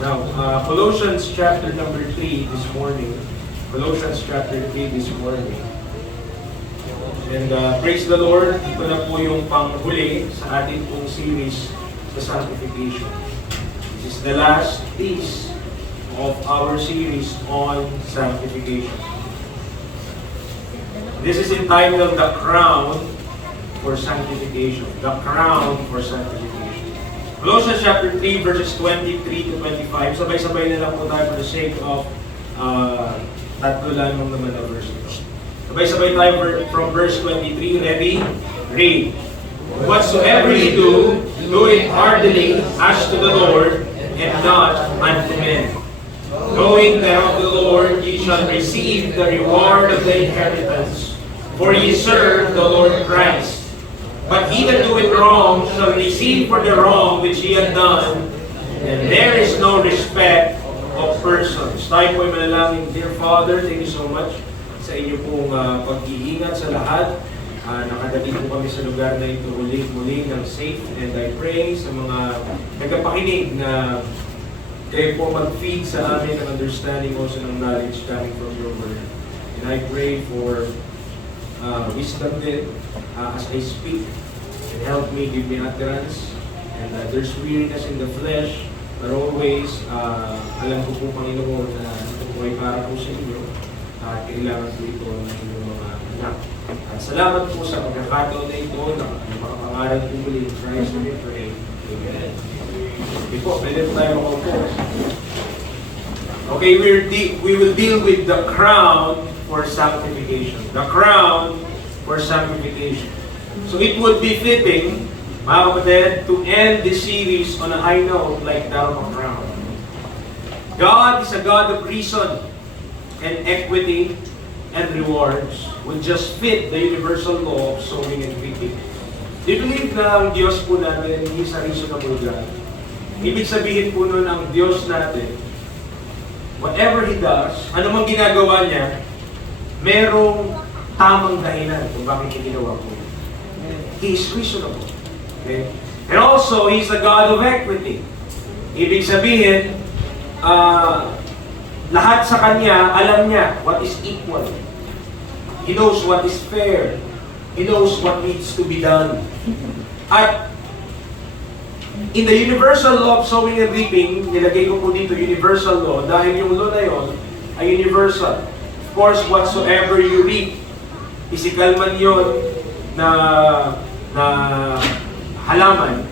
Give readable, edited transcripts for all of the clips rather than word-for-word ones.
Now, Colossians chapter number 3 this morning. Colossians chapter 3 this morning. And praise the Lord, ito na po yung panghuli sa ating pong series sa sanctification. This is the last piece of our series on sanctification. This is entitled The Crown for Sanctification. The Crown for Sanctification. Colossians chapter 3 verses 23 to 25. Sabay-sabay na lang po tayo for the sake of tatlo lang naman na verses. Sabay-sabay tayo from verse 23. Ready? Read. Whatsoever ye do, do it heartily as to the Lord and not unto men. Knowing that of the Lord ye shall receive the reward of the inheritance, for ye serve the Lord Christ. But he that doeth wrong shall receive for the wrong which he hath done, and there is no respect of persons. Tayo po'y manalangin. Dear Father, thank you so much sa inyo pong pag-iingat sa lahat. Nakadating po kami sa lugar na ito muli ng safe, and I pray sa mga nagapakinig na kayo po mag-feed sa amin ng understanding also ng knowledge coming from your word. And I pray for wisdom din as I speak, and help me, give me utterance. And there's weariness in the flesh, but always, alam ko po, Panginoon, na ito po ay para po sa inyo. Kailangan po ito ng inyong mga anak. Salamat po sa pagkakataon na ito, na makapangaral po muli in Christ, we pray. Amen. Okay po, pwede po tayo makaupo. Okay, we will deal with the crown for sanctification. The crown for sanctification. So it would be fitting, mga kapatid, to end this series on a high note like that of a crown. God is a God of reason and equity and rewards would just fit the universal law of sowing and reaping. Do you believe na ang Diyos po natin is a reasonable God? Ibig sabihin po nun ang Diyos natin, whatever He does, anumang ginagawa niya, merong tamang dahilan kung bakit niya ginawa po. He is reasonable. Okay? And also, He's a God of equity. Ibig sabihin, lahat sa Kanya, alam niya what is equal. He knows what is fair. He knows what needs to be done. At in the universal law of sowing and reaping, nilagay ko po dito universal law dahil yung law na yun ay universal. Of course, whatsoever you reap, physical man yun na halaman,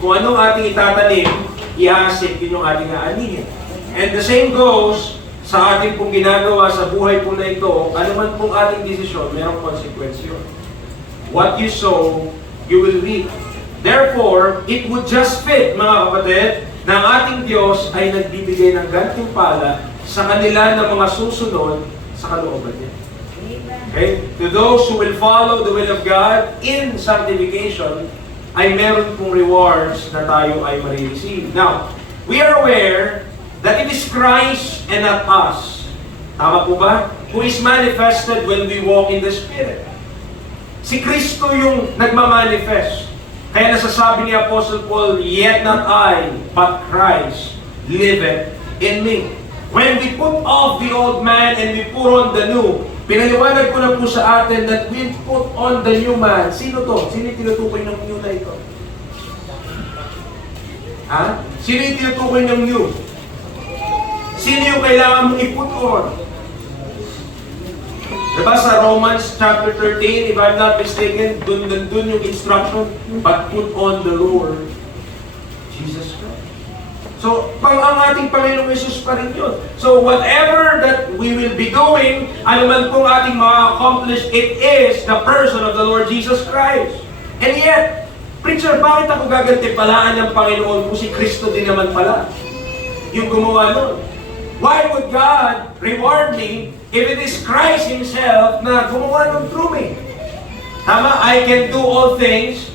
kung anong ating itatanim, ihasik, yun yung ating aanihin. And the same goes sa ating pong ginagawa sa buhay po na ito, anuman pong ating desisyon, mayroong consequence yun. What you sow, you will reap. Therefore, it would just fit, mga kapatid, na ang ating Diyos ay nagbibigay ng gantimpala sa kanila ng mga susunod sa kalooban niya. Okay? To those who will follow the will of God in sanctification, ay meron pong rewards na tayo ay marireceive. Now, we are aware that it is Christ and not us. Tama po ba? Who is manifested when we walk in the Spirit. Si Kristo yung nagmamanifest. Kaya nasasabi ni Apostle Paul, yet not I, but Christ liveth in me. When we put off the old man and we put on the new, pinaliwanag ko na po sa atin that we put on the new man. Sino to? Sino yung tinutukoy ng new na ito? Ha? Sino yung tinutukoy ng new? Sino yung kailangan mong i-put on? Diba sa Romans chapter 13, if I'm not mistaken, dun yung instruction, but put on the Lord Jesus Christ. So, ang ating Panginoong Jesus pa rin yun. So, whatever that we will be doing, anuman pong ating ma-accomplish, it is the person of the Lord Jesus Christ. And yet, preacher, bakit ako gagantipalaan ng Panginoon kung si Kristo din naman pala yung gumawa nun? Why would God reward me if it is Christ Himself na gumawa nun through me? Tama? I can do all things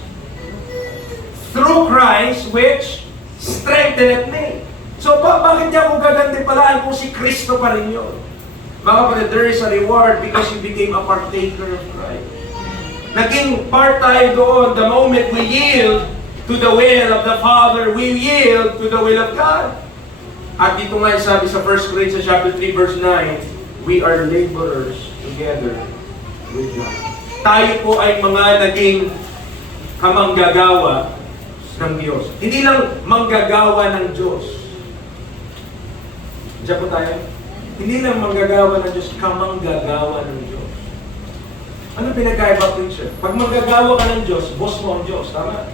through Christ which strengtheneth me. So, bakit niya ako gagantipalaan kung si Kristo pa rin yun? Mga kapatid, there is a reward because you became a partaker of Christ. Naging part tayo doon the moment we yield to the will of the Father, we yield to the will of God. At dito nga sabi sa 1 Corinthians chapter 3 verse 9, we are laborers together with God. Tayo po ay mga naging kamanggagawa ng Diyos. Hindi lang manggagawa ng Diyos. Diyan po tayo. Hindi lang manggagawa ng Diyos, kamanggagawa ng Diyos. Ano pinagkaiba, preacher? Pag manggagawa ka ng Diyos, boss mo ang Diyos. Tama?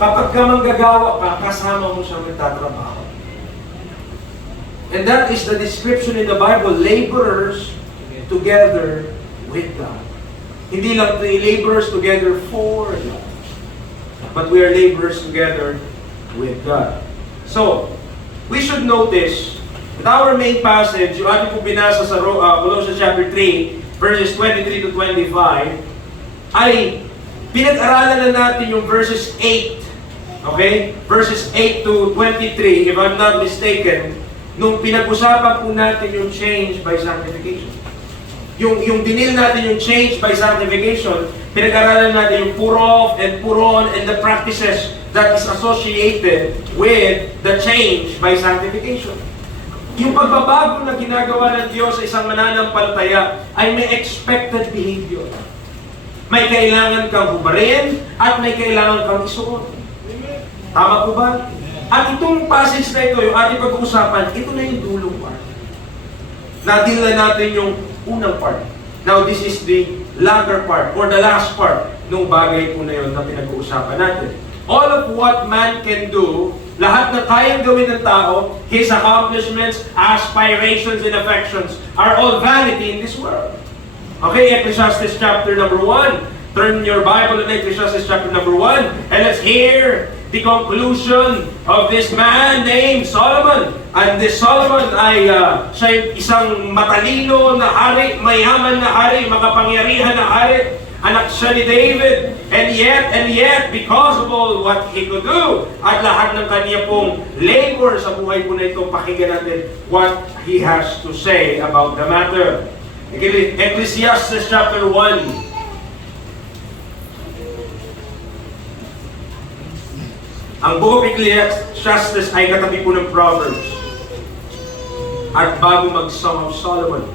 Kapag ka manggagawa ka, kasama mo siyang nagtatrabaho. And that is the description in the Bible, laborers together with God. Hindi lang laborers together for God, but we are laborers together with God. So, we should notice that our main passage, yung ating po binasa sa Colossians chapter 3, verses 23 to 25, ay pinag-aralan na natin yung verses 8. Okay? Verses 8 to 23, if I'm not mistaken, nung pinag-usapan po natin yung change by sanctification. Yung dinil natin yung change by sanctification, pinag-aralan natin yung put off and put on and the practices that is associated with the change by sanctification. Yung pagbabago na ginagawa ng Diyos sa isang mananampalataya ay may expected behavior. May kailangan kang hubarin at may kailangan kang isuot. Tama po ba? At itong passage na ito, yung ating pag-uusapan, ito na yung dulong part. Nadil na natin yung unang part. Now, this is the latter part, or the last part, nung bagay po na yun na pinag-uusapan natin. All of what man can do, lahat na kayang gawin ng tao, his accomplishments, aspirations, and affections, are all vanity in this world. Okay, Ecclesiastes chapter number 1. Turn your Bible to Ecclesiastes chapter number 1, and let's hear the conclusion of this man named Solomon. And this Solomon ay siya isang matalino na hari, mayaman na hari, makapangyarihan na hari, anak siya ni David. And yet, because of all what he could do, at lahat ng kanya pong labor sa buhay po na ito, pakinggan natin what he has to say about the matter. Ecclesiastes chapter 1. Ang Book of Ecclesiastes ay katabi po ng Proverbs. At bago mag-Song of Solomon,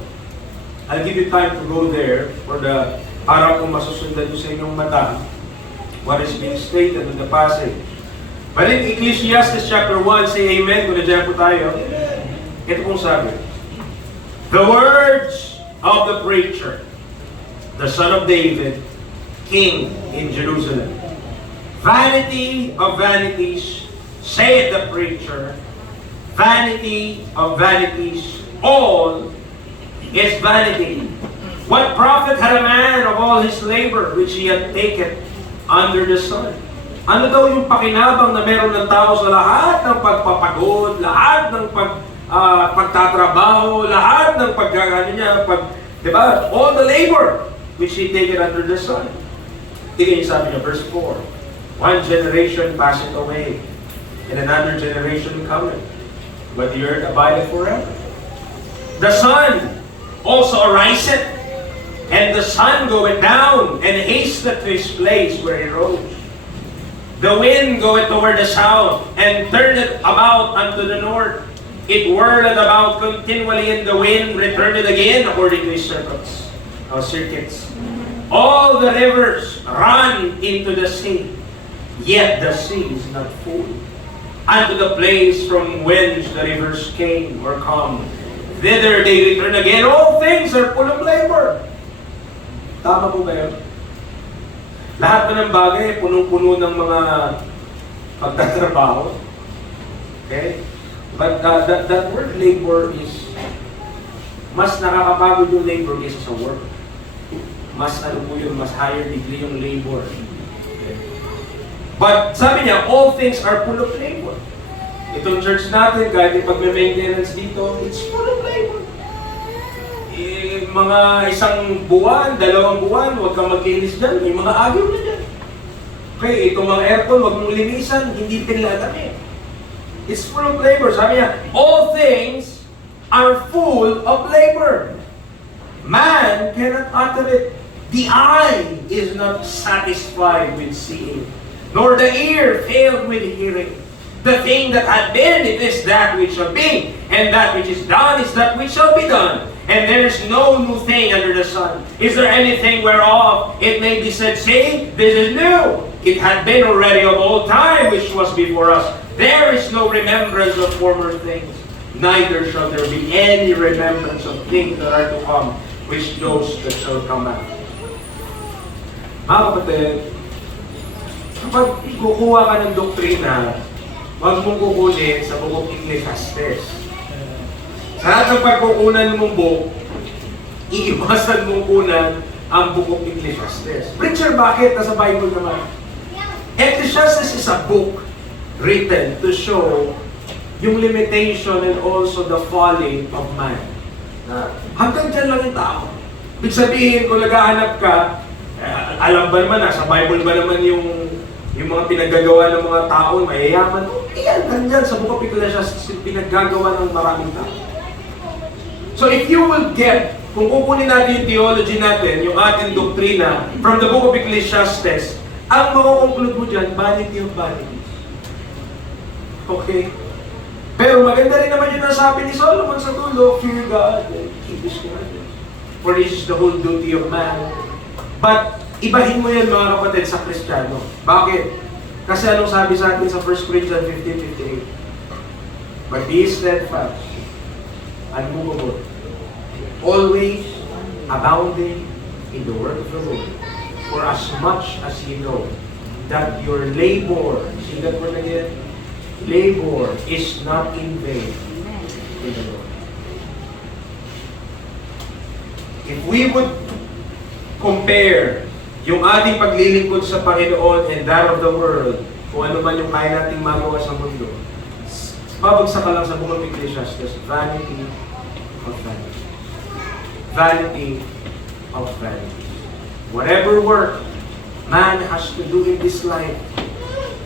I'll give you time to go there para kung masusundan nyo sa inyong mata what is being stated in the passage. But in Ecclesiastes chapter 1, say amen kung nandiyan po tayo. Ito pong sabi. The words of the preacher, the son of David, king in Jerusalem. Vanity of vanities, saith the preacher, vanity of vanities, all is vanity. What profit had a man of all his labor which he had taken under the sun? Ano daw yung pakinabang na meron ng tao sa lahat ng pagpapagod, lahat ng pagtatrabaho, lahat ng diba? All the labor which he taken under the sun. Tingnan niyo sabi niya, verse 4. One generation passeth away, and another generation cometh, but the earth abideth forever. The sun also ariseth, and the sun goeth down, and hasteth to his place where he rose. The wind goeth toward the south, and turneth about unto the north. It whirleth about continually in the wind, returneth again according to his circuits. All the rivers run into the sea, yet the sea is not full. Unto the place from whence the rivers came or come, thither they return again. All things are full of labor. Tama po ba yun? Lahat na ng bagay, punong-puno ng mga pagtatrabaho. Okay? But that word labor is, mas nakakapagod yung labor kaysa sa work. Mas mas higher degree yung labor. Okay? But sabi niya, all things are full of labor. Itong church natin, kahit yung pag-maintenance dito, it's full of labor. Mga isang buwan, 2 buwan, huwag kang maglinis dyan. May mga agaw na dyan. Okay, itong mga aircon, huwag mong linisan, hindi pinlatami. It's full of labor. Sabi niya, all things are full of labor. Man cannot utter it. The eye is not satisfied with seeing, nor the ear failed with hearing. The thing that had been, it is that which shall be. And that which is done is that which shall be done. And there is no new thing under the sun. Is there anything whereof it may be said, see, this is new? It had been already of old time, which was before us. There is no remembrance of former things. Neither shall there be any remembrance of things that are to come, which those that shall come after. Mga kapatid, kapag kukuha ka ng doktrina, huwag mong kukunin sa bukong Ecclesiastes. Sa lahat ng pagkukunan mong book, iiwasan mong kunan ang bukong Ecclesiastes. Preacher, bakit? Nasa Bible naman. Ecclesiastes is a book written to show yung limitation and also the folly of man. Hanggang dyan lang yung tao. Ibig sabihin, kung naghahanap ka, alam ba naman, sa Bible ba naman yung mga pinaggagawa ng mga tao, mayayaman? Iyan, nandyan sa Book of Ecclesiastes, pinaggagawa ng maraming tao. So if you will get, kung kukunin natin yung theology natin, yung ating doktrina, from the Book of Ecclesiastes, ang makukonklud mo dyan, vanity of vanities. Okay? Pero maganda rin naman yung nasabi ni Solomon sa dulo, fear God and keep His commandments. For this is the whole duty of man. But ibahin mo yan mga kapatid sa Kristiyano. Bakit? Kasi anong sabi sa atin sa 1 Corinthians 15:58? But be steadfast, unmovable, always abounding in the work of the Lord. For as much as you know that your labor, see that word again? Labor is not in vain in the Lord. If we would compare yung ating paglilingkod sa Panginoon and that of the world, kung ano man yung kaya nating magawa sa mundo, babagsak ka lang sa Book of Ecclesiastes, vanity of vanity. Vanity of vanity. Whatever work man has to do in this life,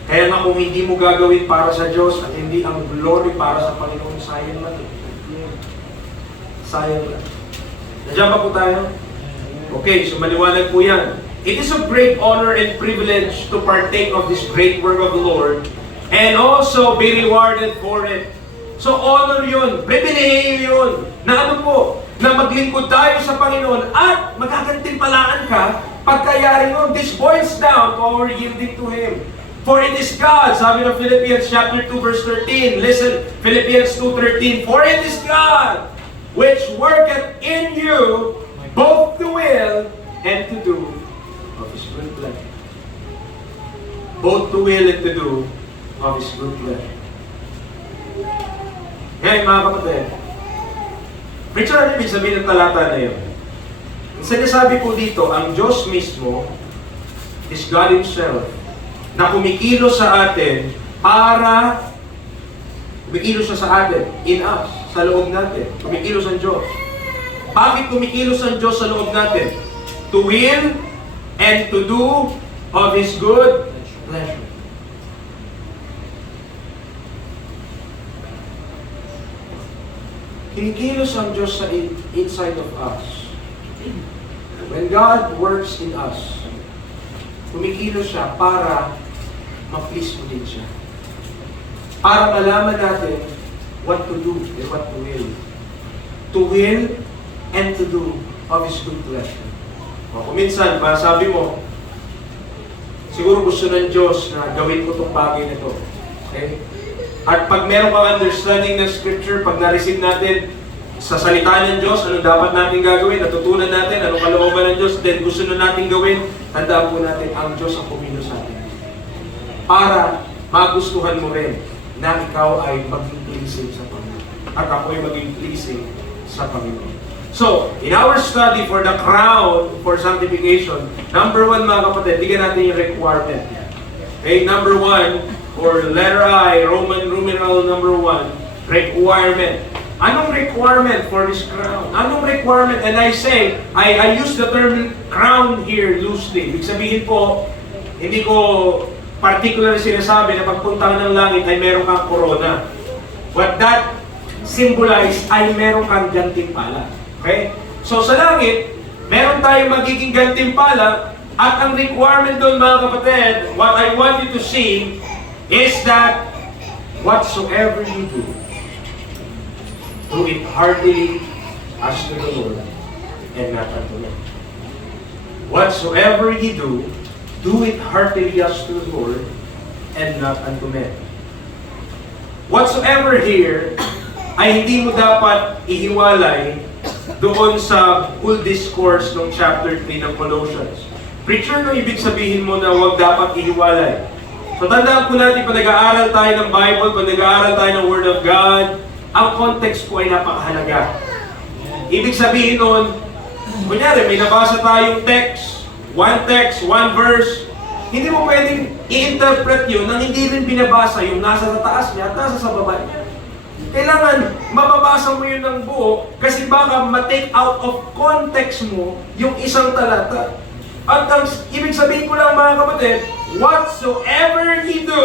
kaya nga kung hindi mo gagawin para sa Diyos at hindi ang glory para sa Panginoon, sayang lang. Sayang lang. Nandiyan pa po tayo? Okay, so maliwanag po yan. It is a great honor and privilege to partake of this great work of the Lord and also be rewarded for it. So honor yun, privilege yun, na ano po, na maglingkod tayo sa Panginoon at magagantimpalaan ka pagkayari nun. This boils down to our yielding to Him. For it is God, sabi ng Philippians chapter 2 verse 13. Listen, Philippians 2:13. For it is God which worketh in you both to will and to do of His good pleasure. Both to will and to do of His good pleasure. Ngayon mga kapatid, preacher, ano ibig sabihin ng talata na yun? Ang sinasabi po dito, ang Diyos mismo is God Himself na kumikilos sa atin para kumikilos siya sa atin, in us, sa loob natin. Kumikilos ang Diyos. Bakit kumikilos ang Diyos sa loob natin? To will and to do of His good pleasure. Kinikilos ang Diyos sa inside of us. When God works in us, kumikilos siya para ma-please mo din siya. Para malaman natin what to do and what to will. To will and to do of His good pleasure. O, kung minsan, sabi mo, siguro gusto ng Diyos na gawin ko itong bagay na ito. Okay? At pag meron kang understanding ng Scripture, pag na-receive natin sa salita ng Diyos, ano dapat natin gagawin, natutunan natin, anong kalooban ng Diyos, then gusto na natin gawin, tandaan po natin, ang Diyos ang kumilos sa atin. Para magustuhan mo rin na ikaw ay maging pleasing sa Panginoon. At ako ay maging pleasing sa Panginoon. So, in our study for the crown for sanctification, number 1 mga kapatid, bigyan natin yung requirement. Okay, number 1, or letter I, Roman numeral number 1, requirement. Anong requirement for this crown? Anong requirement? And I say, I use the term crown here loosely. Ibig sabihin po, hindi ko particular sinasabi na pagpunta ng langit ay meron kang corona. What that symbolize ay meron kang gantimpala. Okay? So sa langit, meron tayong magiging gantimpala at ang requirement doon mga kapatid, what I want you to see is that whatsoever you do it heartily as to the Lord and not unto men. Whatsoever ye do it heartily as to the Lord and not unto men. Whatsoever here ay hindi mo dapat ihiwalay doon sa full discourse ng chapter 3 ng Colossians. Preacher, no ibig sabihin mo na huwag dapat ihiwalay. So tandaan po natin, pag nag-aaral tayo ng Bible, pag nag-aaral tayo ng Word of God, ang context po ay napakahalaga. Ibig sabihin nun, kunyari, may nabasa tayong text, one verse, hindi mo pwedeng i-interpret yun nang hindi rin binabasa yung nasa sa taas niya at nasa sa baba niya. Kailangan mababasa mo yun ng buo kasi baka ma-take out of context mo yung isang talata. At ang ibig sabihin ko lang mga kapatid, whatsoever ye do,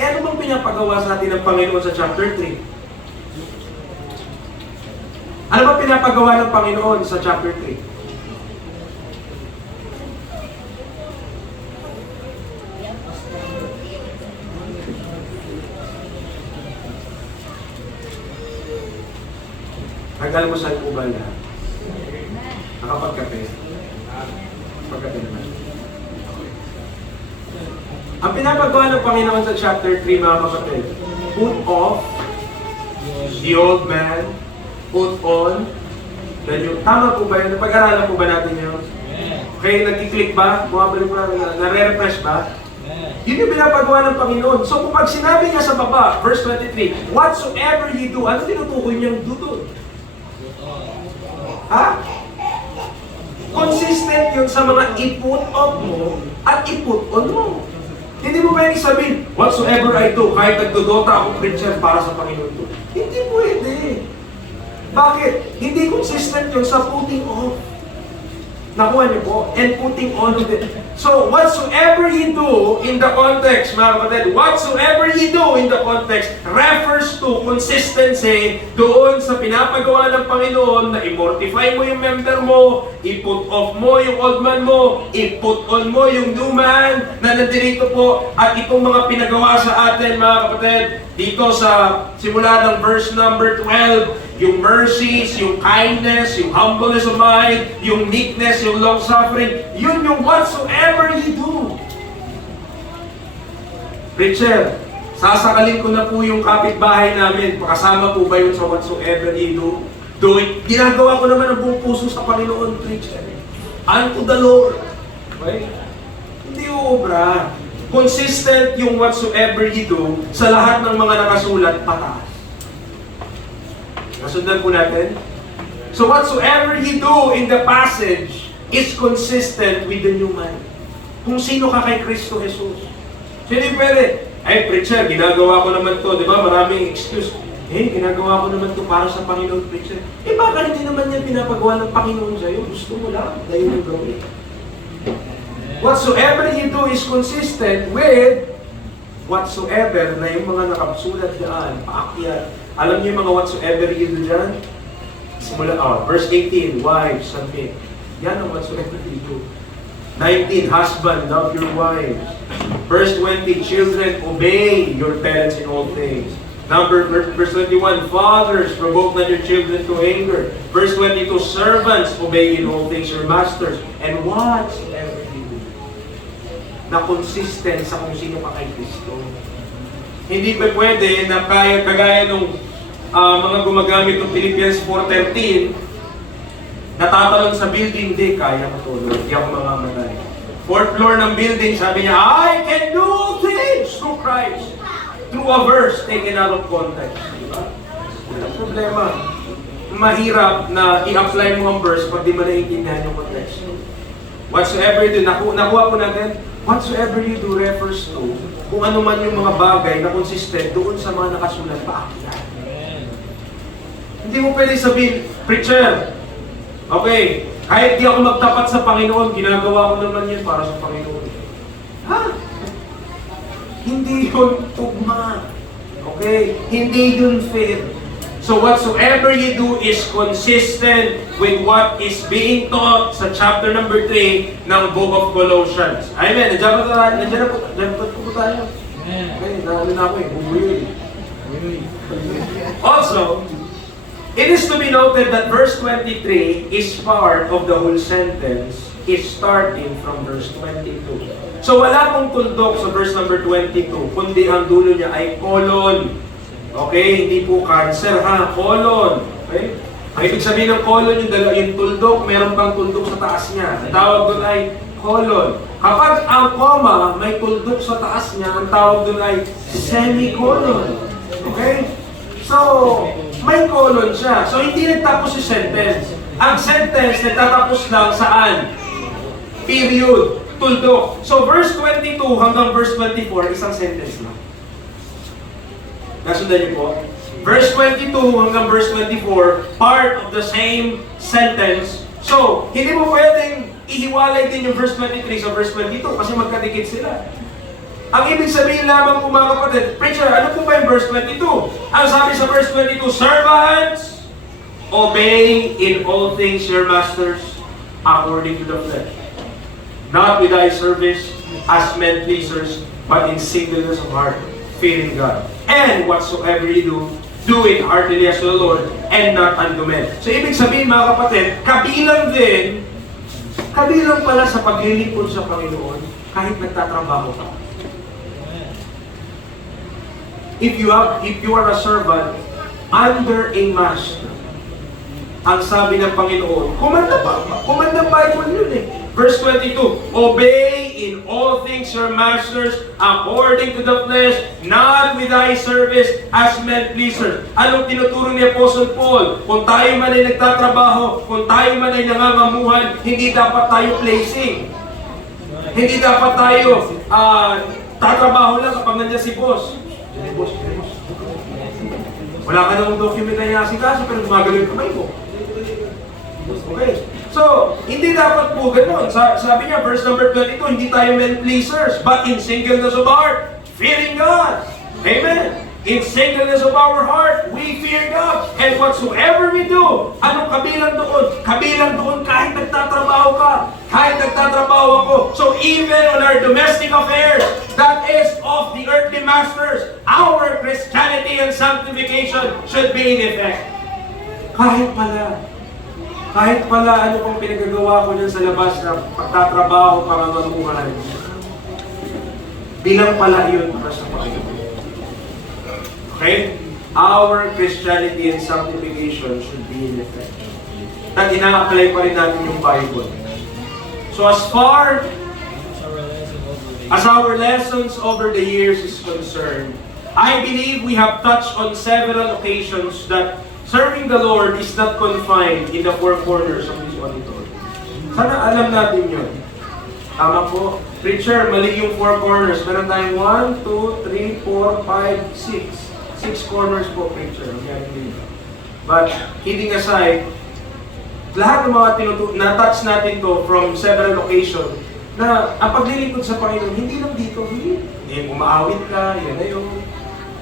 ano bang pinapagawa sa atin ng Panginoon sa chapter 3? Ano bang pinapagawa ng Panginoon sa chapter 3? Nag-almusal po ba lahat? Nakapagkape? Pagkape naman. Ang pinapagawa ng Panginoon sa chapter 3, mga kapatid, put off the old man, put on the new. Tama po ba yun? Napag-aralan po ba natin yun? Okay, nag-click ba? Bumabalik ba? Nare-refresh ba? Yun yung pinapagawa ng Panginoon. So kung pag sinabi niya sa baba, verse 23, whatsoever ye do, ano tinutukoy niyang do doon? Ha? Consistent yun sa mga i-put off mo at i-put on mo. Hindi mo pwedeng sabihin, whatsoever I do, kahit nagdodota ako Christian para sa Panginoon to. Hindi pwede. Bakit? Hindi consistent yun sa putting off. Nakuha niyo po? And putting on of it. So, whatsoever you do in the context, mga kapatid, whatsoever you do in the context refers to consistency doon sa pinapagawa ng Panginoon na i-mortify mo yung member mo, i-put off mo yung old man mo, i-put on mo yung new man na nandito po. At itong mga pinagawa sa atin, mga kapatid, dito sa simula ng verse number 12, yung mercies, yung kindness, yung humbleness of mind, yung meekness, yung long-suffering, yun yung whatsoever you do. Preacher, sasakalin ko na po yung kapitbahay namin. Pakasama po ba yun sa whatsoever you do? Do it. Ginagawa ko naman ang buong puso sa Panginoon, preacher. Unto the Lord. Okay? Hindi uobra. Consistent yung whatsoever you do sa lahat ng mga nakasulat pataas. Nasundan po natin? So whatsoever you do in the passage is consistent with the new man. Kung sino ka kay Kristo Jesus. So hindi pwede, ay preacher, ginagawa ko naman to, di ba? Maraming excuse. Ginagawa ko naman to para sa Panginoon, preacher. Baka hindi naman yan pinapagawa ng Panginoon sa'yo. Gusto mo lang, dahil yung gawin. Whatsoever you do is consistent with whatsoever na yung mga nakasulat dyan, paakyat. Alam niyo yung mga whatsoever you do dyan? Simula, verse 18, wives, submit. Yan ang whatsoever you do. 19, husband, love your wives. Verse 20, children, obey your parents in all things. Verse 21, fathers, provoke not your children to anger. Verse 22, servants, obey in all things your masters. And whatsoever you do, na consistent sa kung sino ka kay Kristo. Hindi pa pwede na kagaya nung mga gumagamit ng Philippians 4:13, natatalon sa building, di kaya ko to, Lord, di ako mamamatay. Fourth floor ng building, sabi niya, I can do things through Christ. Through a verse taken out of context. Diba? Walang problema. Mahirap na i-apply mo ang verse pag di mo naiintindihan yung context. Whatsoever you do, nakuha po natin, whatsoever you do refers to kung ano man yung mga bagay na consistent doon sa mga nakasulat pa. Hindi mo pwede sabihin, preacher, okay, kahit di ako magtapat sa Panginoon, ginagawa ko naman yan para sa Panginoon. Ha? Hindi yun tugma. Okay? Hindi yun fair. So whatsoever you do is consistent with what is being taught sa chapter number 3 ng Book of Colossians. Amen. Nandiyan po tayo. Nandiyan po tayo. Okay, naano na ako eh. Bubuyo eh. Also, it is to be noted that verse 23 is part of the whole sentence is starting from verse 22. So wala pong tuldok sa verse number 22, kundi ang dulo niya ay colon. Okay, hindi po cancer ha, colon. Okay? Ang ibig sabihin ng colon, yung tuldok, meron pang tuldok sa taas niya. Ang tawag doon ay colon. Kapag ang comma may tuldok sa taas niya, ang tawag doon ay semicolon. Okay? So, may colon siya. So, hindi nagtapos yung sentence. Ang sentence nagtatapos lang saan? Period. Tuldok. So, verse 22 hanggang verse 24, isang sentence lang. Nasundan niyo po? Verse 22 hanggang verse 24, part of the same sentence. So, hindi mo pwedeng ihiwalay din yung verse 23 sa verse 22 kasi magkadikit sila. Ang ibig sabihin lamang po mga kapatid, preacher, ano po ba yung verse 22? Ang sabi sa verse 22, servants, obey in all things your masters according to the flesh. Not with eye service as men pleasers, but in singleness of heart, fearing God. And whatsoever you do, do it heartily as to the Lord, and not unto men. So ibig sabihin mga kapatid, kabilang pala sa paglilingkod sa Panginoon, kahit nagtatrabaho ka. If you are a servant under a master, ang sabi ng Panginoon, kumanda Bible yun eh. Verse 22, obey in all things your masters according to the flesh, not with eye service as men pleasers. Anong tinuturo ni Apostle Paul? Kung tayo man ay nagtatrabaho, kung tayo man ay nangangamuhan, hindi dapat tayo placing. Hindi dapat tayo tatrabaho lang kapag nandiyan si boss. Boss. Wala ka namang document na i-asikaso pero gumagaling kamay mo. Okay. So, hindi dapat po ganun. Sabi niya, verse number 22, hindi tayo men pleasers, but in singleness of heart, fearing God. Amen. In singleness of our heart, we fear God. And whatsoever we do, anong kabilang doon? Kabilang doon kahit nagtatrabaho ka, kahit nagtatrabaho ako. So even on our domestic affairs, that is of the earthly masters, our Christianity and sanctification should be in effect. Kahit pala ano pang pinagagawa ko dyan sa labas na pagtatrabaho para mamuhay, bilang pala yun para sa Panginoon. Okay? Our Christianity and sanctification should be in effect. At ina-apply pa rin natin yung Bible. So as far as our lessons over the years is concerned, I believe we have touched on several occasions that serving the Lord is not confined in the four corners of this auditorium. Sana alam natin yun. Tama po. Preacher, mali yung four corners. Meron tayong 1, 2, 3, 4, 5, 6. 6 corners po, preacher. But, kidding aside, lahat ng mga na-touch natin to from several occasions na ang paglilingkod sa Panginoon, hindi lang dito. Hindi umaawit ka, yan na yun.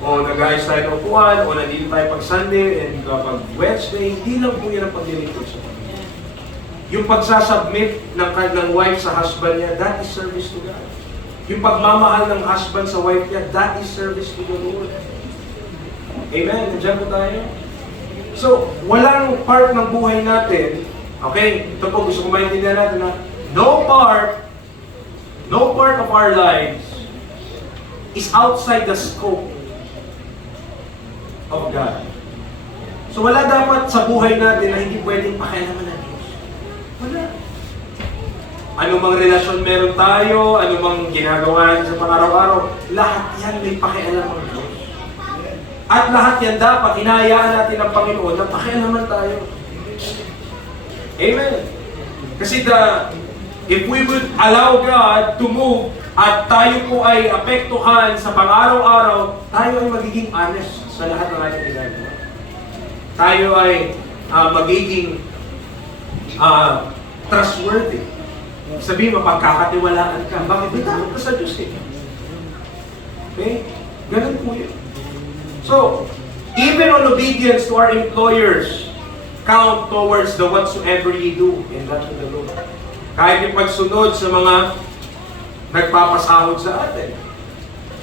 O nag-ayos tayo ng upuan, o nandito tayo pag Sunday, and pag Wednesday, hindi lang po yan ang paglilingkod sa Panginoon. Yung pagsasubmit ng wife sa husband niya, that is service to God. Yung pagmamahal ng husband sa wife niya, that is service to the Lord. Amen? Nandiyan po tayo? So, walang part ng buhay natin, okay, ito po gusto ko maintindihan natin na, no part of our lives is outside the scope of God. So wala dapat sa buhay natin na hindi pwedeng pakialaman ng Diyos. Wala. Anumang relasyon meron tayo, anumang ginagawa sa pang-araw-araw, lahat yan may pakialam ng Diyos. At lahat yan dapat, hinahayaan natin ng Panginoon na pakialaman tayo. Amen. Kasi if we would allow God to move at tayo po ay apektuhan sa pang-araw-araw, tayo ay magiging honest sa lahat ng ating ginagawa. Tayo ay magiging trustworthy. Sabihin, mapagkakatiwalaan ka. Bakit? May takot ka sa Diyos eh. Okay? Ganun po yun. So, Even on obedience to our employers, count towards the whatsoever ye do in that of the Lord. Kahit yung pagsunod sa mga nagpapasahod sa atin.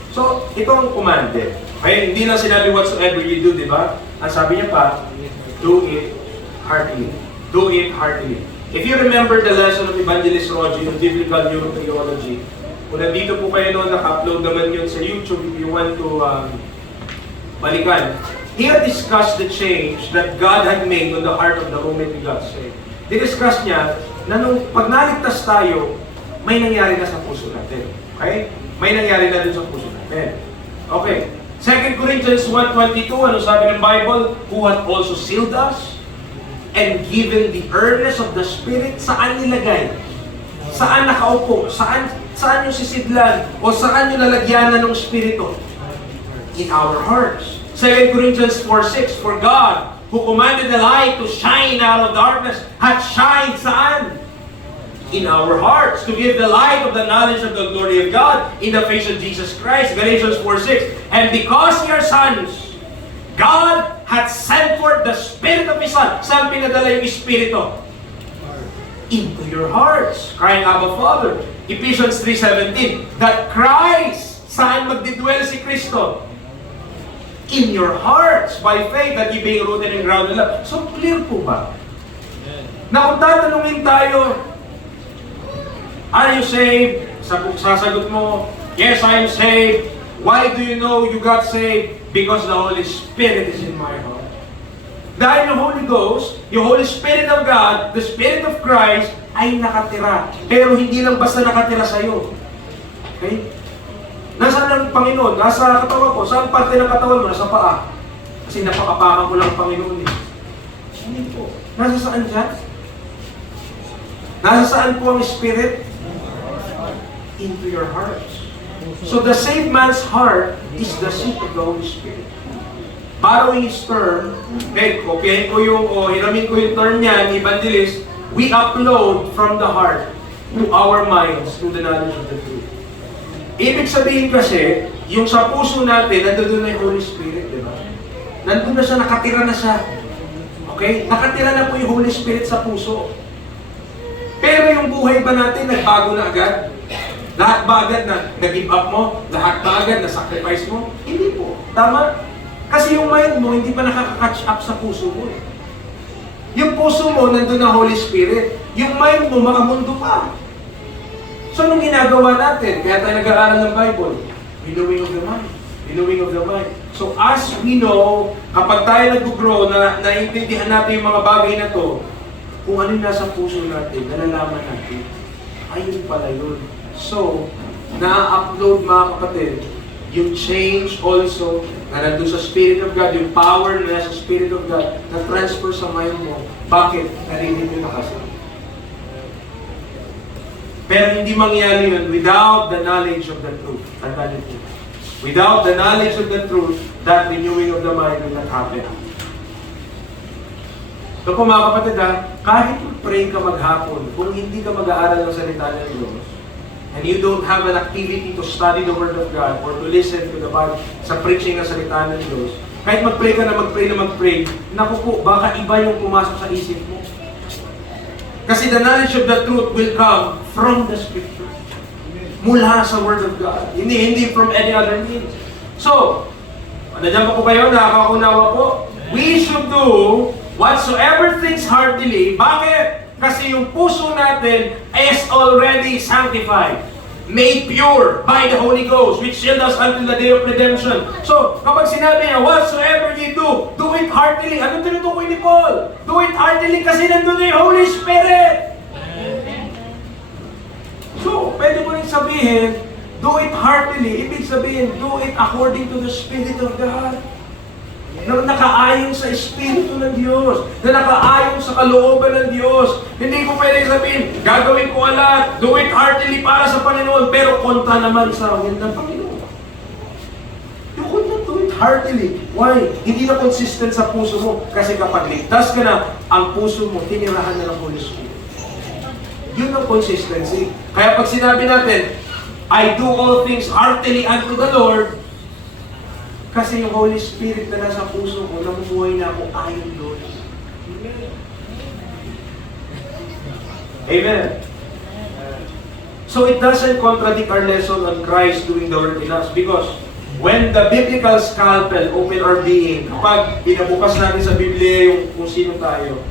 So, ito ang commanded. Okay? Hindi lang sinabi whatsoever you do, di ba? Ang sabi niya pa, do it heartily. Do it heartily. If you remember the lesson of Evangelist Roger on Biblical Neurotheology, kung nandito po kayo noon, naka-upload naman yun sa YouTube if you want to balikan. He had discussed the change that God had made on the heart of the Roman Gods. Di-discuss niya na nung pag naligtas tayo, may nangyari na sa puso natin. Okay? May nangyari na dun sa puso natin. Okay. 2 Corinthians 1:22, ano sabi ng Bible? Who hath also sealed us and given the earnest of the Spirit. Saan nilagay? Saan nakaupo? Saan yung sisidlan? O saan yung lalagyanan ng Espiritu? In our hearts. 2 Corinthians 4:6, for God, who commanded the light to shine out of darkness, hath shined saan? In our hearts, to give the light of the knowledge of the glory of God in the face of Jesus Christ. Galatians 4:6, and because ye are sons, God hath sent forth the Spirit of His Son. Saan pinadala yung Espiritu? Into your hearts, crying, Abba, Father. Ephesians 3:17, that Christ, saan magdidwell si Kristo? In your hearts, by faith, that ye being rooted and grounded in love. So, clear po ba? Na kung tatanungin tayo, are you saved? Sasagot mo, yes, I am saved. Why do you know you got saved? Because the Holy Spirit is in my heart. Dahil yung Holy Ghost, yung Holy Spirit of God, the Spirit of Christ, ay nakatira. Pero hindi lang basta nakatira sa'yo. Okay? Nasaan ang Panginoon? Nasa katawan ko. Saan parte ng katawan mo? Nasa paa. Kasi napakapakan ko lang ang Panginoon eh. Hindi po. Nasa saan dyan? Nasa saan po ang Spirit? Into your hearts. So the saved man's heart is the seat of the Holy Spirit. Borrowing his term, okay, kopyahin ko yung, hiramin ko yung term niya, evangelist, we upload from the heart to our minds to the knowledge of the truth. Ibig sabihin kasi, yung sa puso natin, nandun na yung Holy Spirit, di ba? Nandun na siya, nakatira na siya. Okay? Nakatira na po yung Holy Spirit sa puso. Pero yung buhay ba natin, nagbago na agad? Lahat ba agad na nag-give up mo? Lahat ba agad na sacrifice mo? Hindi po. Tama? Kasi yung mind mo, hindi pa nakaka-catch up sa puso mo. Yung puso mo, nandun ang Holy Spirit. Yung mind mo, makamundo pa. So, anong ginagawa natin? Kaya tayo nag-aaral ng Bible. Renewing of the mind. Renewing of the mind. So, as we know, kapag tayo nag-grow, na naiintindihan natin yung mga bagay na to, kung ano yung nasa puso natin, nalalaman natin, ayun pala yun. So, na-upload mga kapatid, yung change also, na nandun sa Spirit of God, yung power na nasa Spirit of God, na transfer sa mind mo. Bakit? Narinig nyo na kasi. Pero hindi mangyayari yun without the knowledge of the truth. Tandaan nyo po. Without the knowledge of the truth, that renewing of the mind will not happen. So po mga kapatid kahit pray ka maghapon, kung hindi ka mag-aaral ng salita ng Diyos, and you don't have an activity to study the Word of God or to listen to the Bible sa preaching ng salita ng Diyos, kahit mag-pray ka na mag-pray, naku po, baka iba yung pumasok sa isip mo. Kasi the knowledge of the truth will come from the Scripture. Mula sa Word of God. Hindi from any other means. So, nandiyan pa po kayo, nakakaunawa po. We should do whatsoever things heartily. Bakit? Kasi yung puso natin is already sanctified, made pure by the Holy Ghost, which sealed us until the day of redemption. So, kapag sinabi niya, whatsoever you do it heartily. Ano tinutukoy ni Paul? Do it heartily kasi nandun na yung Holy Spirit. So, pwede mo rin sabihin, do it heartily. Ibig sabihin, do it according to the Spirit of God. Na nakaayon sa Espiritu ng Diyos, na nakaayon sa kalooban ng Diyos. Hindi ko pwede sabihin, gagawin ko lahat, do it heartily para sa Panginoon, pero kontra naman sa will ng Panginoon. You could not do it heartily. Why? Hindi na consistent sa puso mo. Kasi kapag ligtas ka na, ang puso mo, tinirahan na ng Holy Spirit. Yun ang consistency. Kaya pag sinabi natin, I do all things heartily unto the Lord, Kasi yung Holy Spirit na nasa puso ko, namumuhay na ako ayon doon. Amen. So it doesn't contradict our lesson on Christ doing the work in us, because when the biblical scalpel open our being, kapag pinabukas natin sa Biblia yung kung sino tayo,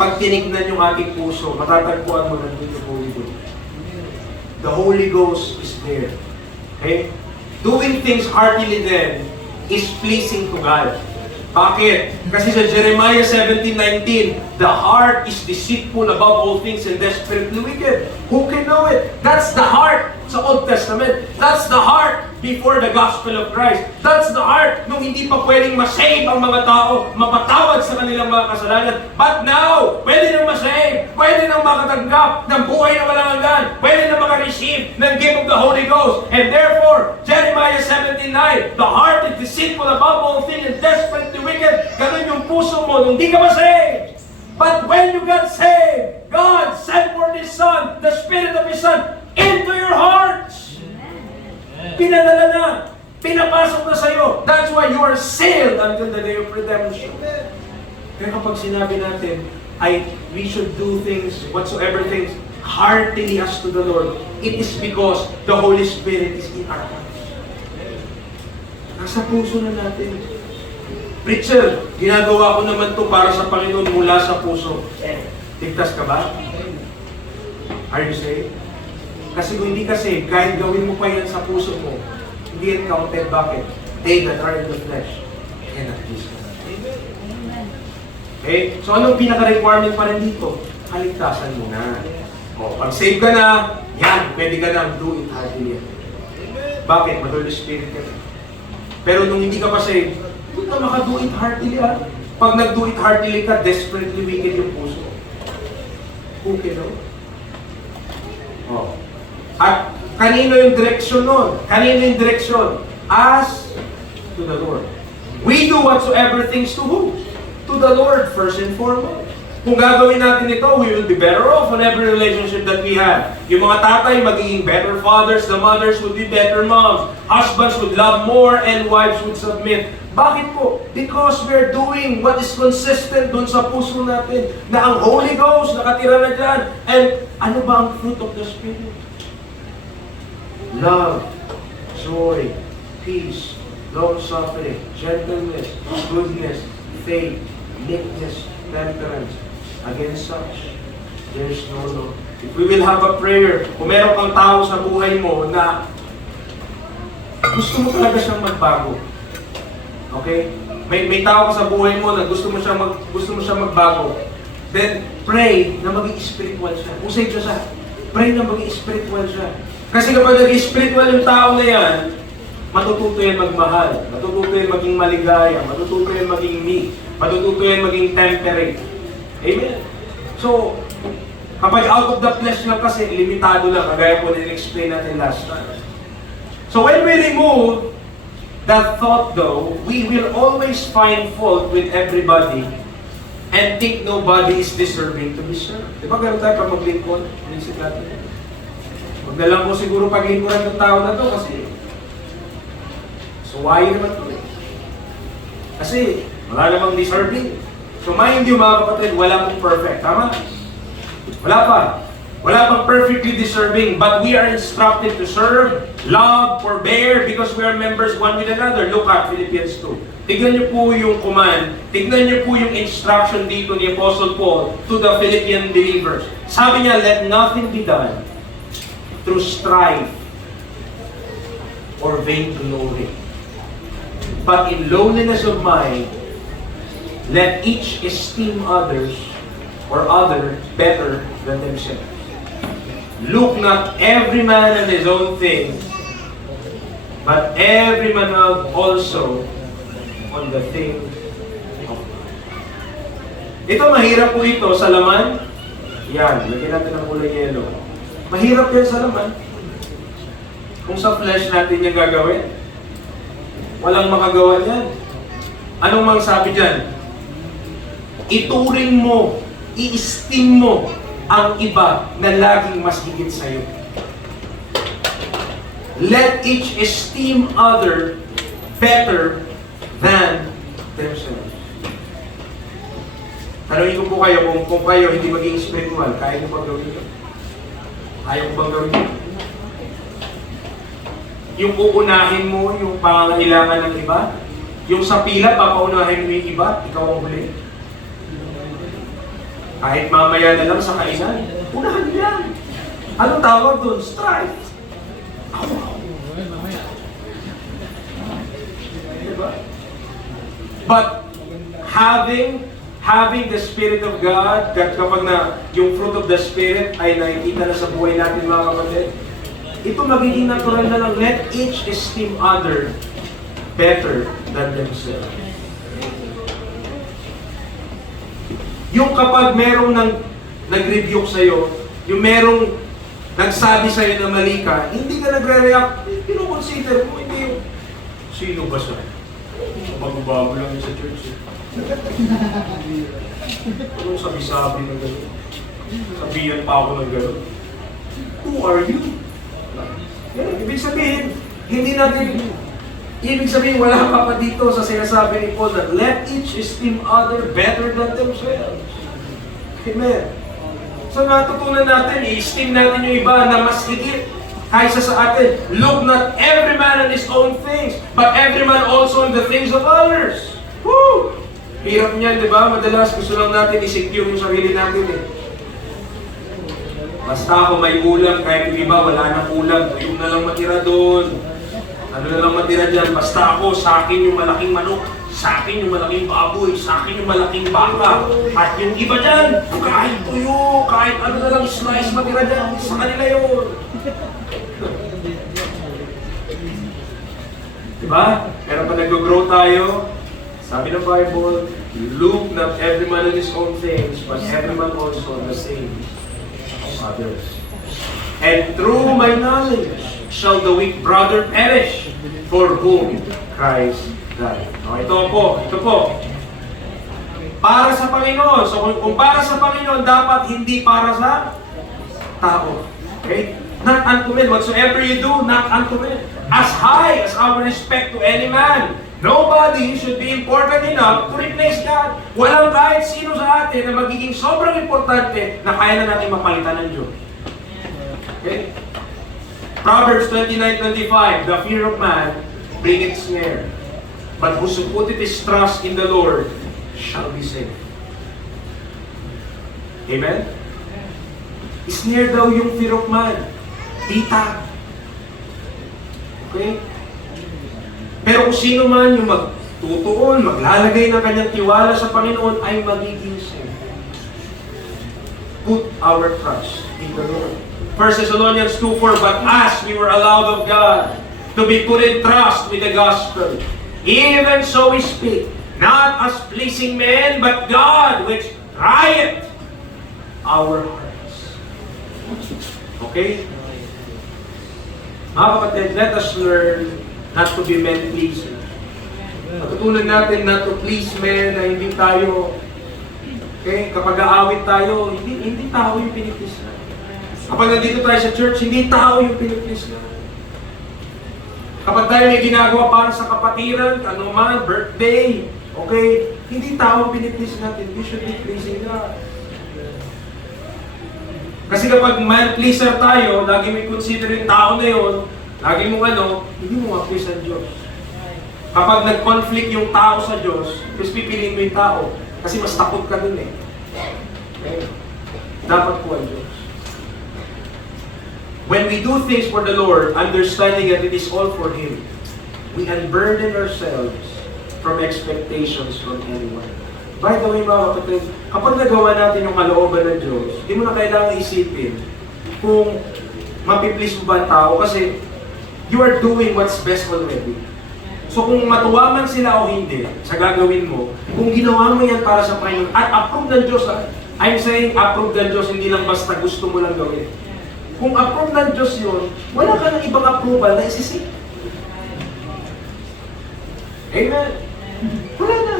pag tinignan yung ating puso, matatagpuan mo nandun yung Holy Ghost. The Holy Ghost is there. Okay? Doing things heartily then is pleasing to God. Bakit? Kasi sa Jeremiah 17:19, the heart is deceitful above all things and desperately wicked. Who can know it? That's the heart sa Old Testament. That's the heart before the gospel of Christ. That's the heart nung hindi pa pwedeng masave ang mga tao, mapatawad sa kanilang mga kasalanan. But now, pwede nang masave, pwede nang makatanggap ng buhay na walang hanggan, pwede nang makareceive ng gift of the Holy Ghost. And therefore, Jeremiah 17:9, the heart is deceitful above all things and desperately wicked. Ganun yung puso mo nung di ka masave. But when you got saved, God sent forth His Son, the Spirit of His Son, into your hearts. Pinadala na. Pinapasok na sa'yo. That's why you are sealed until the day of redemption. Kaya kapag sinabi natin, we should do things, whatsoever things, heartily as to the Lord, it is because the Holy Spirit is in our hearts. Nasa puso na natin. Preacher, ginagawa ko naman to para sa Panginoon mula sa puso. Ligtas ka ba? Are you saved? Kasi kung hindi ka saved, kahit gawin mo pa yan sa puso mo, hindi yan counted. Bakit? They that are in the flesh cannot please God. Okay? So anong pinaka-requirement pa rin dito? Kaligtasan mo na. O, pag save ka na, yan, pwede ka na do it heartily. Bakit? Holy Spirit ka na. Pero nung hindi ka pa saved, hindi ka maka-do it heartily. Pag nag-do it heartily ka, desperately wicked yung puso. Okay, no? Oh. At kanino yung direksyon nun? Kanino yung direksyon? As to the Lord. We do whatsoever things to who? To the Lord first and foremost. Kung gagawin natin ito, we will be better off on every relationship that we have. Yung mga tatay, magiging better fathers, the mothers would be better moms. Husbands would love more and wives would submit. Bakit po? Because we're doing what is consistent dun sa puso natin na ang Holy Ghost nakatira na dyan. And ano ba ang fruit of the Spirit? Love, joy, peace, long-suffering, gentleness, goodness, faith, meekness, temperance. Against such, there is no law. If we will have a prayer, kung meron kang tao sa buhay mo na gusto mo talaga siyang magbago. Okay? May tao ka sa buhay mo na gusto mo siyang magbago. Then pray na maging spiritual siya. Kung save siya, pray na maging spiritual siya. Kasi kapag naging spiritual yung tao na yan, matututo yan magmahal, matututo yan maging maligaya, matututo yan maging meek, matututo yan maging temperate. Amen. So, kapag out of the flesh lang kasi, limitado lang, kagaya po na-explain natin last time. So when we remove that thought though, we will always find fault with everybody and think nobody is deserving to be served. Diba gano'n tayo pag maglingkod? Inisip natin. Huwag na lang po siguro paglingkuran ng tao na to kasi so why naman to eh? Kasi wala namang deserving. So mind you mga kapatid, wala pong perfect. Tama? Wala pa. Wala pang perfectly deserving, but we are instructed to serve, love, forbear, because we are members one with another. Look at Philippians 2. Tignan niyo po yung command, tignan niyo po yung instruction dito ni Apostle Paul to the Philippian believers. Sabi niya, let nothing be done through strife or vainglory, but in lowliness of mind, let each esteem others or other better than themselves. Look not every man at his own things, but every man also on the thing of God. Ito, mahirap po ito sa laman. Yan, lagyan natin ng kulay yellow. Mahirap yan sa laman. Kung sa flesh natin yung gagawin, walang makagawa yan. Anong mang sabi dyan? Ituring mo, i-esteem mo ang iba na laging mas higit sa'yo. Let each esteem other better themselves. Tanungin ko po kayo, kung kayo hindi maging spiritual, kaya nyo bang gawin ito? Kaya ko bang gawin ito? Yung uunahin mo yung pangangailangan ng iba, yung sa pila, papaunahin mo yung iba, ikaw ang huli. Kahit mamaya na lang sa kainan, unahan yan. Anong tawag doon? Strife. Diba? But having the Spirit of God, kapag na yung fruit of the Spirit ay nakikita na sa buhay natin mga kapatid, ito magiging natural na lang. Let each esteem other better than themselves. Yung kapag merong nag-rebuke sa'yo, yung merong nagsabi sa'yo na mali ka, hindi ka nagre-react, pino-consider mo, hindi yung, sino ba siya? Bago-bago lang yun sa church. Anong sabi-sabi ng gano'n? Sabihan pa ako ng gano'n. Who are you? Ibig sabihin, ibig sabihin, wala ka pa dito sa sinasabi ni Paul that let each esteem other better than themselves. Amen. So natutunan natin, i-esteem natin yung iba na mas higit kaysa sa atin. Look not every man on his own things, but every man also on the things of others. Woo! Hirap niyan, di ba? Madalas gusto lang natin i-secure yung sarili natin eh. Basta ako may ulam, kahit yung iba wala nang ulam, yung na lang matira doon. Ano na lang matira dyan, basta ako, sa akin yung malaking manok, sa akin yung malaking baboy, sa akin yung malaking baka. At yung iba dyan, kahit tuyo, kahit ano na lang slice matira dyan, sa kanila yun. Diba? Pero pag nag-grow tayo, sabi ng Bible, look not every man on his own things, but every man also on the same others. And through my knowledge shall the weak brother perish, for whom Christ died. Ito po. Para sa Panginoon. So kung para sa Panginoon, dapat hindi para sa tao. Okay? Not unto men. Whatsoever you do, not unto men. As high as our respect to any man, nobody should be important enough to replace God. Walang kahit sino sa atin na magiging sobrang importante na kaya na natin mapalitan ng Diyos. Okay? Proverbs 29:25, the fear of man bringeth snare, but whoso putteth his trust in the Lord shall be safe. Amen? Snare daw yung fear of man. Tita. Okay? Pero kung sino man yung magtutuon, maglalagay ng kanyang tiwala sa Panginoon, ay magiging safe. Put our trust in the Lord. 1 Thessalonians 2:4, but as we were allowed of God to be put in trust with the gospel, even so we speak, not as pleasing men, but God which trieth our hearts. Okay? Mga kapatid, let us learn not to be men-pleasers. Matutunan natin not to please men, na hindi tayo, okay, kapag aawit tayo, hindi tao yung piniplease natin. Kapag nandito tayo sa church, hindi tao yung piniplease natin. Kapag tayo may ginagawa para sa kapatiran, ano man, birthday, okay, hindi tao yung piniplease natin. We should be pleasing God. Kasi kapag man-pleaser tayo, lagi may consider yung tao na yun, lagi mo hindi mo ma-please ang Diyos. Kapag nag-conflict yung tao sa Diyos, mas pipiliin mo yung tao. Kasi mas takot ka dun eh. Okay? Dapat po ang Diyos. When we do things for the Lord, understanding that it is all for Him, we unburden ourselves from expectations from anyone. By the way, mga kapatid, kapag nagawa natin yung kalooban ng Diyos, hindi mo na kailangan isipin kung mapiplease mo ba ang tao kasi you are doing what's best already. So kung matuwa man sila o hindi sa gagawin mo, kung ginawa mo yan para sa Panginoon, at approve ng Diyos, I'm saying approve ng Diyos, hindi lang basta gusto mo lang gawin. Kung approve ng Diyos yun, wala ka ng ibang approval na isisip. Amen? Wala na.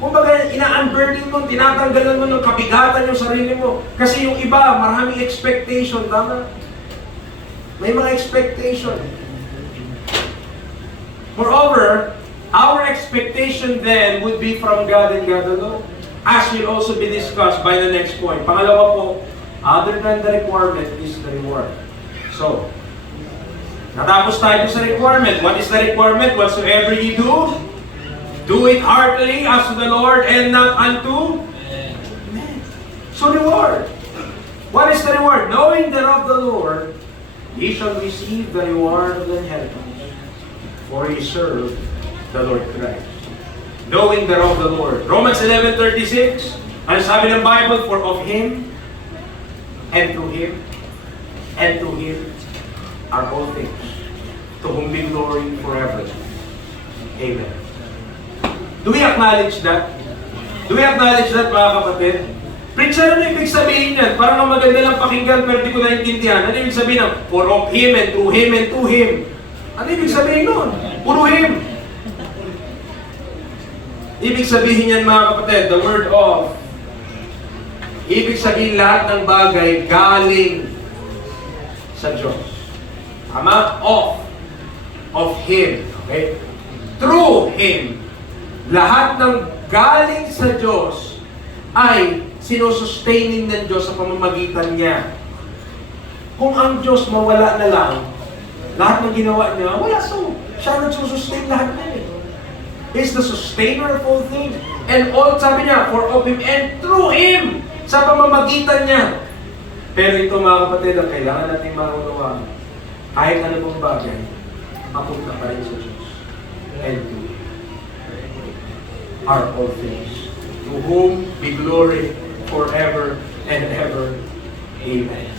Kung baga, ina-unburden mo, tinatanggalan mo ng kabigatan yung sarili mo. Kasi yung iba, maraming expectation, tama? May mga expectation. Moreover, our expectation salvation then would be from God and God alone, as will also be discussed by the next point. Pangalawa po, other than the requirement is the reward. So, natapos tayo sa requirement. What is the requirement? Whatsoever you do it heartily as to the Lord and not unto men. So reward. What is the reward? Knowing that of the Lord, ye shall receive the reward of the inheritance, for ye serve the Lord Christ. Knowing thereof the Lord. Romans 11:36, ang sabi ng Bible, for of Him, and to Him, and to Him are all things, to whom be glory forever. Amen. Do we acknowledge that? Do we acknowledge that, mga kapatid? Preacher, ano ibig sabihin yan? Parang ang maganda lang pakinggan, pero di ko naintindihan. Ano ibig sabihin ng for of Him, and to Him, and to Him? Ano ibig sabihin nun? Puro Him. Ibig sabihin yan, mga kapatid, the word of, ibig sabihin lahat ng bagay galing sa Diyos. Tama? Of Him. Okay? Through Him. Lahat ng galing sa Diyos ay sinusustaining ng Diyos sa pamamagitan niya. Kung ang Diyos mawala na lang, lahat ng ginawa niya, wala so. Siya nagsusustain lahat niya. He's the sustainer of all things. And all, sabi niya, for of Him and through Him, sa pamamagitan niya. Pero ito, mga kapatid, ang kailangan natin maunawaan, kahit ano pong bagay, mapunta pa rin sa Diyos. And to Him are all things, to whom be glory forever and ever. Amen.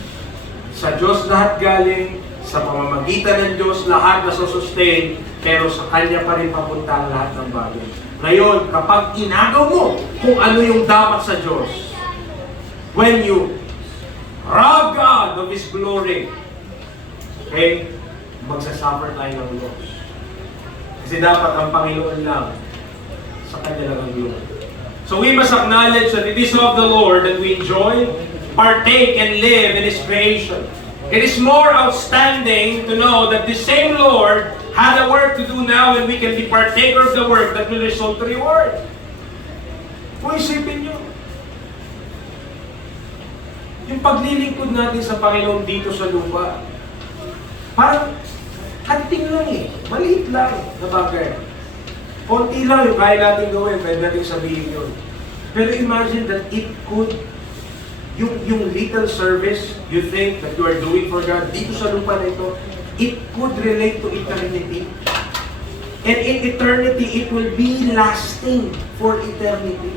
Sa Diyos lahat galing, sa pamamagitan ng Diyos lahat na sustain, pero sa Kanya pa rin papunta ang lahat ng bagay. Ngayon, kapag inagaw mo kung ano yung dapat sa Diyos, when you rob God of His glory, okay, magsasuffer tayo ng loss. Kasi dapat ang Panginoon lang, sa Kanya lang ang glory. So we must acknowledge that it is of the Lord that we enjoy, partake, and live in His creation. It is more outstanding to know that the same Lord had a work to do now, and we can be partaker of the work that will result to reward. Kung isipin nyo, yung paglilingkod natin sa Panginoon dito sa lupa, parang hanting lang eh, maliit lang na bagay. Konti lang yung kaya natin gawin, pwede natin sabihin yun. Pero imagine that it could, yung little service you think that you are doing for God, dito sa lupa na ito, it could relate to eternity. And in eternity, it will be lasting for eternity.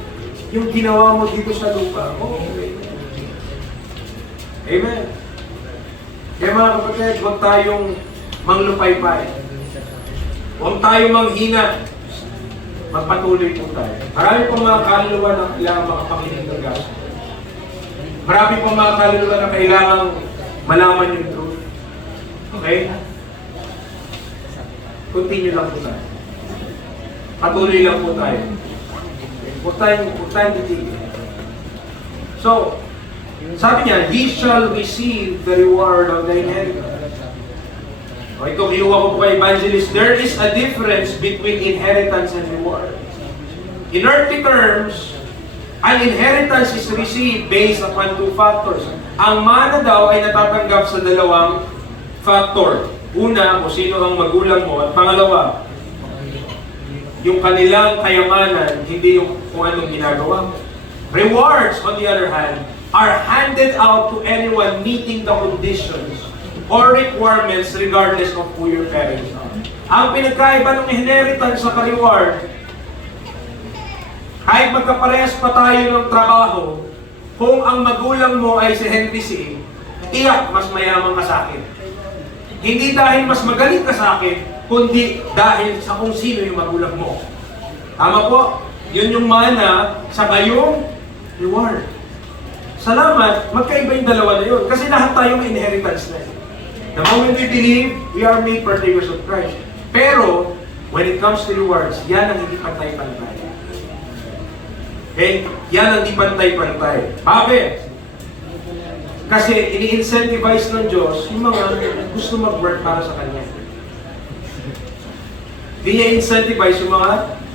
Yung ginawa mo dito sa lupa. Oh, amen. Kaya mga kapatid, huwag tayong manglupay-pay. Huwag tayong manghina. Magpatuloy po tayo. Marami pong mga kaluluwa na kailangan makapakinig ng gospel. Marami pong mga kaluluwa na kailangan malaman yung truth. Okay? Continue lang po tayo. Patuloy lang po tayo. Huwag tayong titigil. So, sabi niya, he shall receive the reward of the inheritance. O ito, kinuha ko po kay Evangelist. There is a difference between inheritance and reward. In earthly terms, an inheritance is received based upon two factors. Ang mana daw ay natatanggap sa dalawang factor. Una, kung sino ang magulang mo. At pangalawa, yung kanilang kayamanan, hindi yung kung anong ginagawa mo. Rewards, on the other hand, are handed out to anyone meeting the conditions or requirements regardless of who your parents are. Ang pinagkaiba ng inheritance sa reward, kahit magkaparehas pa tayo ng trabaho, kung ang magulang mo ay si Henry C., tiyak mas mayaman ka sa akin. Hindi dahil mas magaling ka sa akin, kundi dahil sa kung sino yung magulang mo. Tama po? Yun yung mana sa kayong reward. Salamat, magkaiba yung dalawa na yun. Kasi lahat tayo may inheritance na yun. The moment we believe, we are made partakers of Christ. Pero, when it comes to rewards, yan ang hindi pantay-pantay. Okay? Yan ang hindi pantay-pantay. Bakit? Kasi ini-incentivize ng Diyos yung mga gusto mag-work para sa Kanya. Hindi niya incentivize yung mga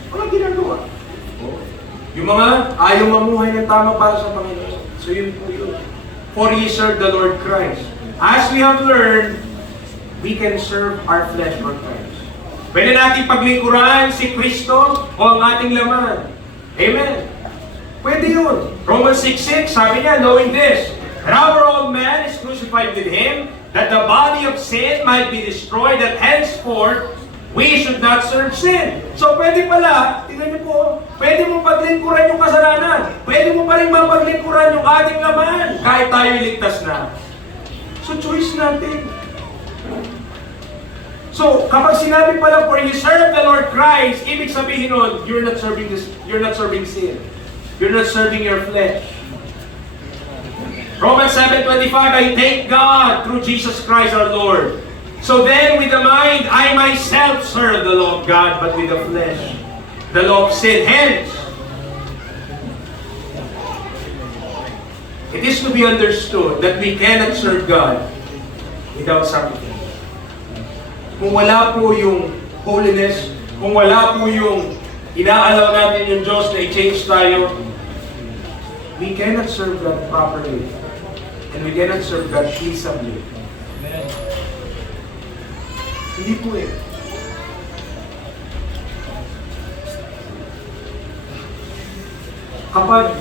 Wala ginagawa. Yung mga ayaw mamuhay ng tama para sa Panginoon. So yun po yun. For ye serve the Lord Christ. As we have learned, we can serve our flesh or Christ. Pwede natin paglingkuran si Kristo o ang ating laman. Amen. Pwede yun. Romans 6:6, sabi niya, knowing this, that our old man is crucified with Him, that the body of sin might be destroyed, that henceforth we should not serve sin. So pwede pala, tingnan niyo po, pwede mo paglingkuran yung kasalanan. Pwede mo pa rin mapaglingkuran yung ating laman, kahit tayo ligtas na. So choice natin. So kapag sinabi pala for you serve the Lord Christ, ibig sabihin nun, you're not serving sin. You're not serving your flesh. Romans 7:25, I thank God through Jesus Christ our Lord. So then, with the mind, I myself serve the law of God, but with the flesh, the law of sin. Hence, it is to be understood that we cannot serve God without sacrifice. Kung wala po yung holiness, kung wala po yung inaalaw natin yung Diyos na i-change tayo, we cannot serve God properly. And we cannot serve God peaceably. Hindi po eh. Kapag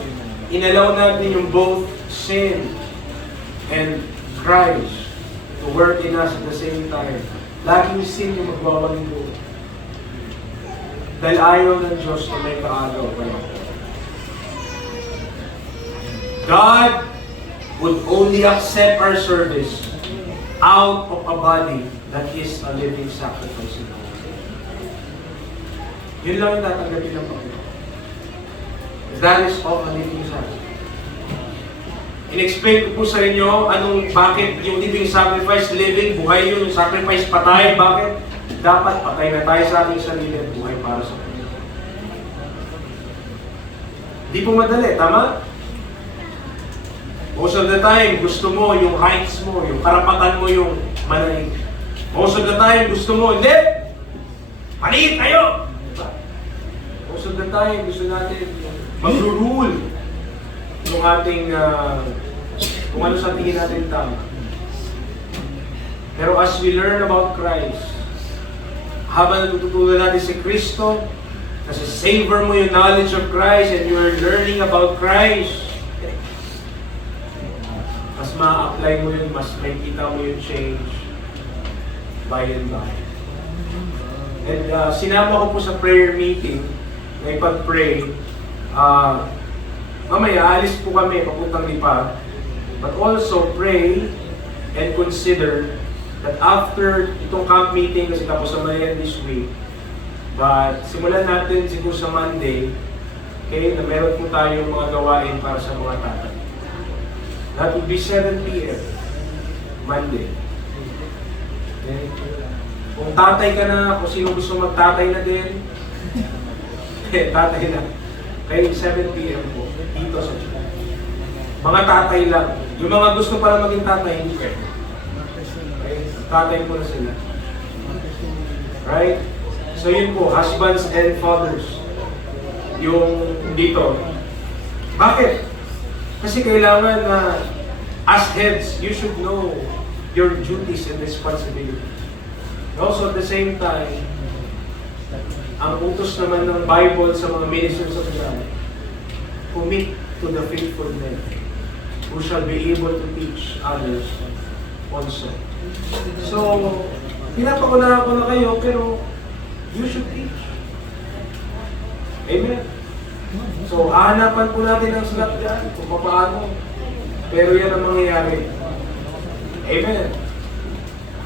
inalaw natin yung both sin and Christ to work in us at the same time, laging sin yung magbabalito. Dahil ayaw ng Diyos na may kaagaw pa yan. God would only accept our service out of a body that is a living sacrifice. Yun lang yung tatanggapin ng Panginoon. That is of a living sacrifice. In-explain ko po sa inyo bakit yung living sacrifice, living, buhay yun, yung sacrifice, patay, bakit? Dapat patay na tayo sa ating sarili at buhay para sa Panginoon. Di po madali, tama? Most of the time, gusto mo yung rights mo, yung karapatan mo yung manalig. Most of the time, gusto mo, hindi! Maliit kayo! Most of the time, gusto natin mag-rule yung ating, kung ano sa tingin natin tama. Pero as we learn about Christ, habang natututunan natin si Kristo, kasi savor mo yung knowledge of Christ and you're learning about Christ, mas ma-apply mo yun, mas may kita mo yung change by and by. And sinama ko po sa prayer meeting, na ipag-pray, mamaya alis po kami papuntang Lipa, but also pray and consider that after itong camp meeting, kasi tapos naman yan this week, but simulan natin siguro sa Monday, okay, na meron po tayong mga gawain para sa mga tatay. That would be 7 p.m. Monday. Okay? Kung tatay ka na, kung sino gusto magtatay na din, tatay na. Okay, 7 p.m. po, dito sa church. Mga tatay lang. Yung mga gusto para maging tatay, hindi pwede. Okay, tatay mo na sila. Right? So yun po, husbands and fathers. Yung dito. Bakit? Kasi kailangan na as heads, you should know your duties and responsibilities. Also at the same time, ang utos naman ng Bible sa mga ministers of God, commit to the faithful men who shall be able to teach others also. So, pinapakunahan ko na kayo, pero you should teach. Amen. So, hahanapan po natin ang slot dyan kung paano. Pero yan ang mangyayari. Amen.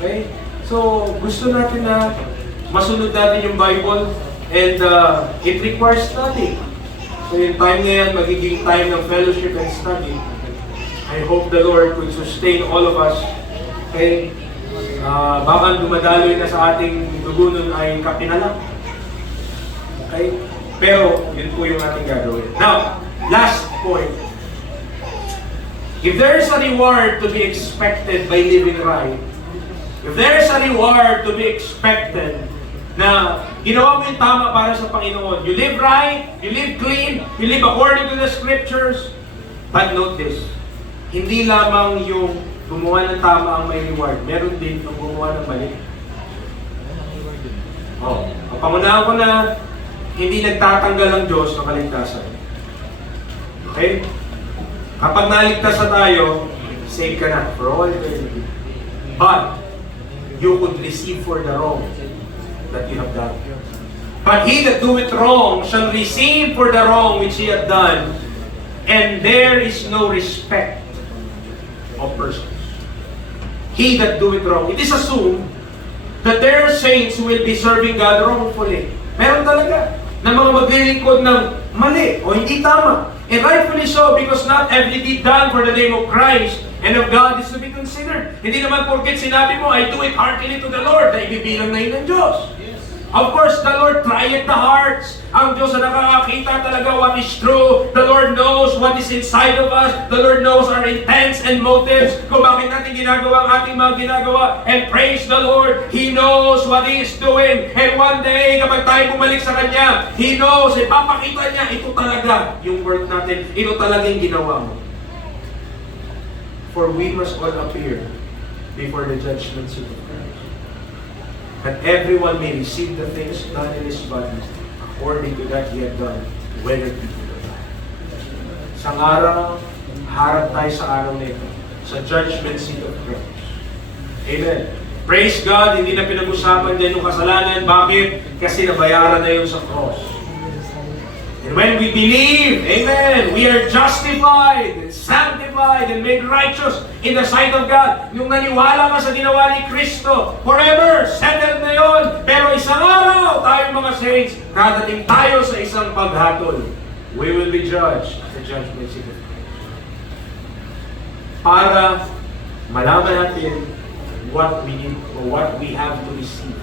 Okay? So, gusto natin na masunod natin yung Bible and it requires study. So, yung time ngayon, magiging time ng fellowship and study. I hope the Lord could sustain all of us. Okay? Baka dumadaloy na sa ating dugunon ay kapinalang. Okay? Pero, yun po yung ating gagawin. Now, last point. If there is a reward to be expected by living right, if there is a reward to be expected na Ginawa mo yung tama para sa Panginoon. You live right, you live clean, you live according to the Scriptures. But note this, hindi lamang yung gumawa ng tama ang may reward. Meron din ang gumawa ng mali. Pangunahan ko na hindi nagtatanggal ang Diyos ng kaligtasan. Okay? Kapag naligtas na tayo, save ka na for all eternity. But, you could receive for the wrong that you have done. But he that doeth wrong shall receive for the wrong which he hath done, and there is no respect of persons. He that doeth wrong. It is assumed that there are saints who will be serving God wrongfully. Meron talaga na mga maglilingkod ng mali o hindi tama. And rightfully so, because not every deed done for the name of Christ and of God is to be considered. Hindi naman porket sinabi mo, I do it heartily to the Lord, na ibibilang na yun ng Diyos. Of course, the Lord trieth the hearts. Ang Diyos na nakakakita talaga what is true. The Lord knows what is inside of us. The Lord knows our intents and motives. Kung bakit natin ginagawa ang ating mga ginagawa. And praise the Lord, He knows what He is doing. And one day, kapag tayo bumalik sa Kanya, He knows, ipapakita niya, ito talaga yung work natin. Ito talaga yung ginawa mo. For we must all appear before the judgment seat of Christ. That everyone may receive the things done in his body according to that he had done, whether it be good or bad. Isang araw, harap tayo sa araw na ito, sa judgment seat of Christ. Amen. Praise God, hindi na pinag-usapan din yung kasalanan. Bakit? Kasi nabayaran na yun sa cross. And when we believe, amen, we are justified, and sanctified, and made righteous in the sight of God. Yung naniwala ka sa ginawa ni Kristo, forever, settled na yun. Pero isang araw, tayo mga saints, dadating tayo sa isang paghatol. We will be judged at the judgment seat of Christ. Para malaman natin what we need or what we have to receive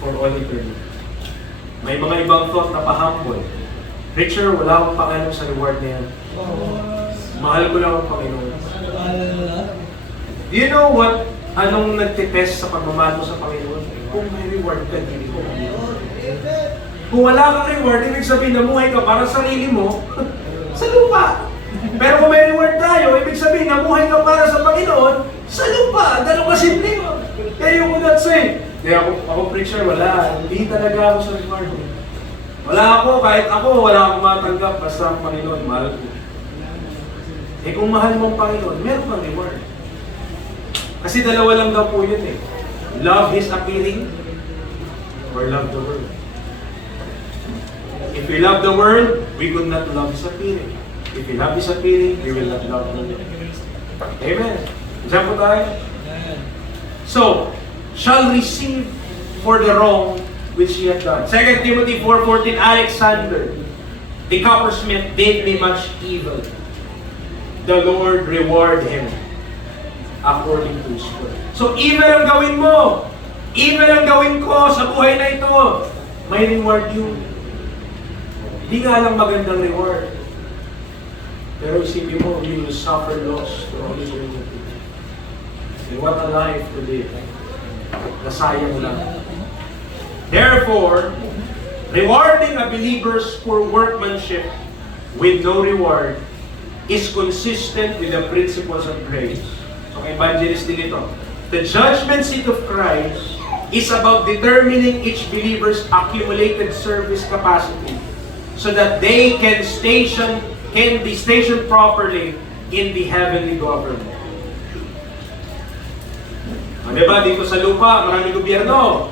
for all eternity. May mga ibang thought na pahambol. Preacher, wala akong pakialam sa reward na yan. Mahal ko lang ang Panginoon. Do you know what? Anong nagtitest sa pagmamahal mo sa Panginoon? Kung may reward ka, hindi mo. Kung wala kang reward, ibig sabihin namuhay ka para sa sarili mo sa lupa. Pero kung may reward tayo, ibig sabihin namuhay ka para sa Panginoon sa lupa. Ganun ka simple. Kaya you would not say, kaya ako preacher, wala. Hindi talaga ako sa reward. Wala ako, kahit ako, wala akong matanggap basta ang Panginoon, mahal ko. Eh kung mahal mo ang Panginoon, meron kang reward. Kasi dalawa lang daw po yun eh. Love His appearing or love the world. If we love the world, we could not love His appearing. If we love His appearing, we will not love the world. Amen. Diyan po tayo. So, shall receive for the wrong which he had done. 2 Timothy 4:14, Alexander, the coppersmith, did me much evil. The Lord reward him according to his word. So, evil ang gawin mo. Evil ang gawin ko sa buhay na ito. May reward yun. Hindi nga lang magandang reward. Pero isipin mo, you will suffer loss to all eternity. And what a life to live. Nasayang lang. Therefore, rewarding a believer's poor workmanship with no reward is consistent with the principles of grace. So, evangelist din ito. The judgment seat of Christ is about determining each believer's accumulated service capacity so that they can be stationed properly in the heavenly government. Diba, dito sa lupa, maraming gobyerno.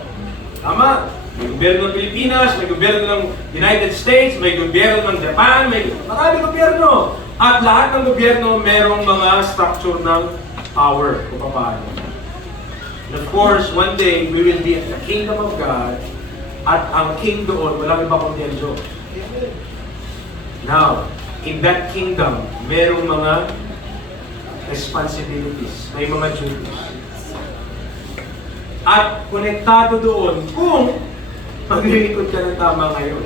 Tama. May gobyerno ng Pilipinas, may gobyerno ng United States, may gobyerno ng Japan, maraming gobyerno. At lahat ng gobyerno merong mga structure ng power kung paano. And of course, one day, we will be at the kingdom of God at ang king doon, walang iba kundi ang Diyos. Now, in that kingdom, merong mga responsibilities, may mga duties. At konektado doon kung maglilingkod ka ng tama ngayon,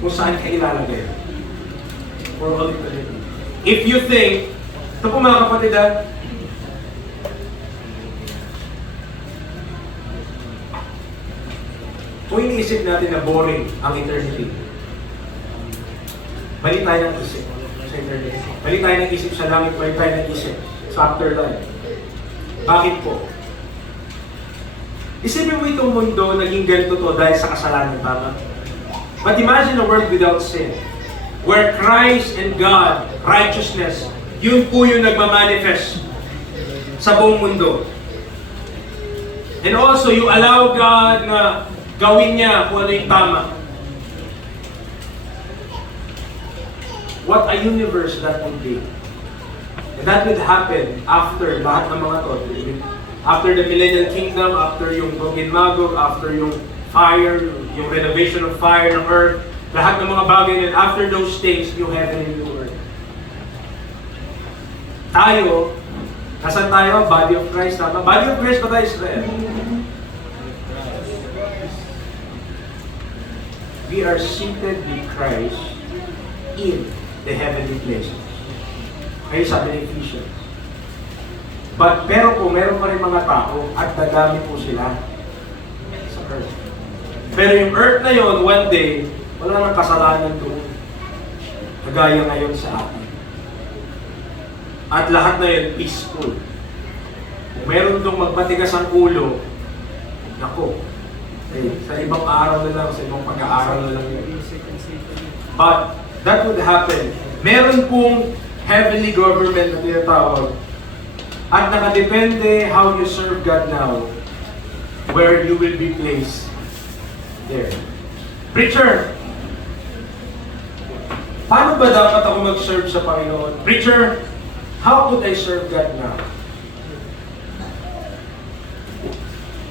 kung saan ka ilalagay. For all eternity. If you think, ito po mga kapatid kung iniisip natin na boring ang eternity. Mali tayo ng isip sa eternity. Mali tayo ng isip sa langit, mali tayo ng isip sa afterlife. Bakit po? Isipin mo itong mundo, naging ganito to dahil sa kasalanan, tama? But imagine a world without sin, where Christ and God, righteousness, yun po yung nagmamanifest sa buong mundo. And also, you allow God na gawin niya kung ano yung tama. What a universe that would be. And that would happen after lahat ng mga to. After the millennial kingdom, after yung Gog and Magog, after yung fire, yung renovation of fire ng earth, lahat ng mga bagay na after those things, new heaven and new earth. Tayo, nasan tayo? Body of Christ, tama? Body of Christ ba tayo, Israel? We are seated with Christ in the heavenly places. Kaya sabi ng Ephesians. Pero po, meron pa rin mga tao at dadami po sila sa earth. Pero yung earth na yon, one day, wala nang kasalanan doon. Kagaya ngayon sa atin. At lahat na yun, peaceful. Kung meron doon magmatigas ang ulo, nako, sa ibang araw na lang, sa ibang pag-aaral na lang yun. But, that would happen. Meron pong heavenly government na tinatawag. At nakadepende how you serve God now, where you will be placed there. Preacher, paano ba dapat ako mag-serve sa Panginoon? Preacher, how could I serve God now?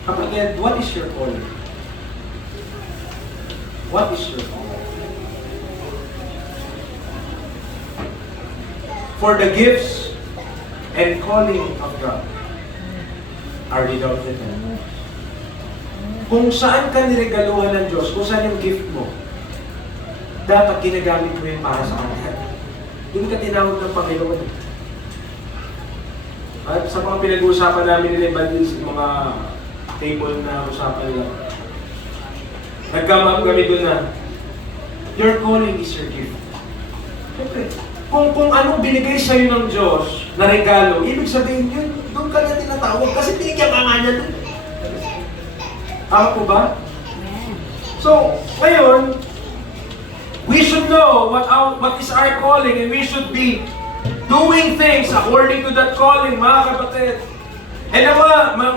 Kapatid, what is your calling? What is your calling? For the gifts and calling of God are without end. Kung saan ka niregaluhan ng Diyos, kung saan yung gift mo, dapat ginagamit mo yun para sa Kanya. Doon ka tinawag ng Panginoon. At sa mga pinag-uusapan namin nila Evangelist, mga table na usapan lang, nagkamap kami doon na, your calling is your gift. Siyempre, kung anong binigay sa'yo ng Diyos na regalo, ibig sabihin yun, doon ka niya tinatawag kasi binigyan ka nga niya doon. Tama po ba? So, ngayon, we should know what is our calling and we should be doing things according to that calling, mga kapatid. And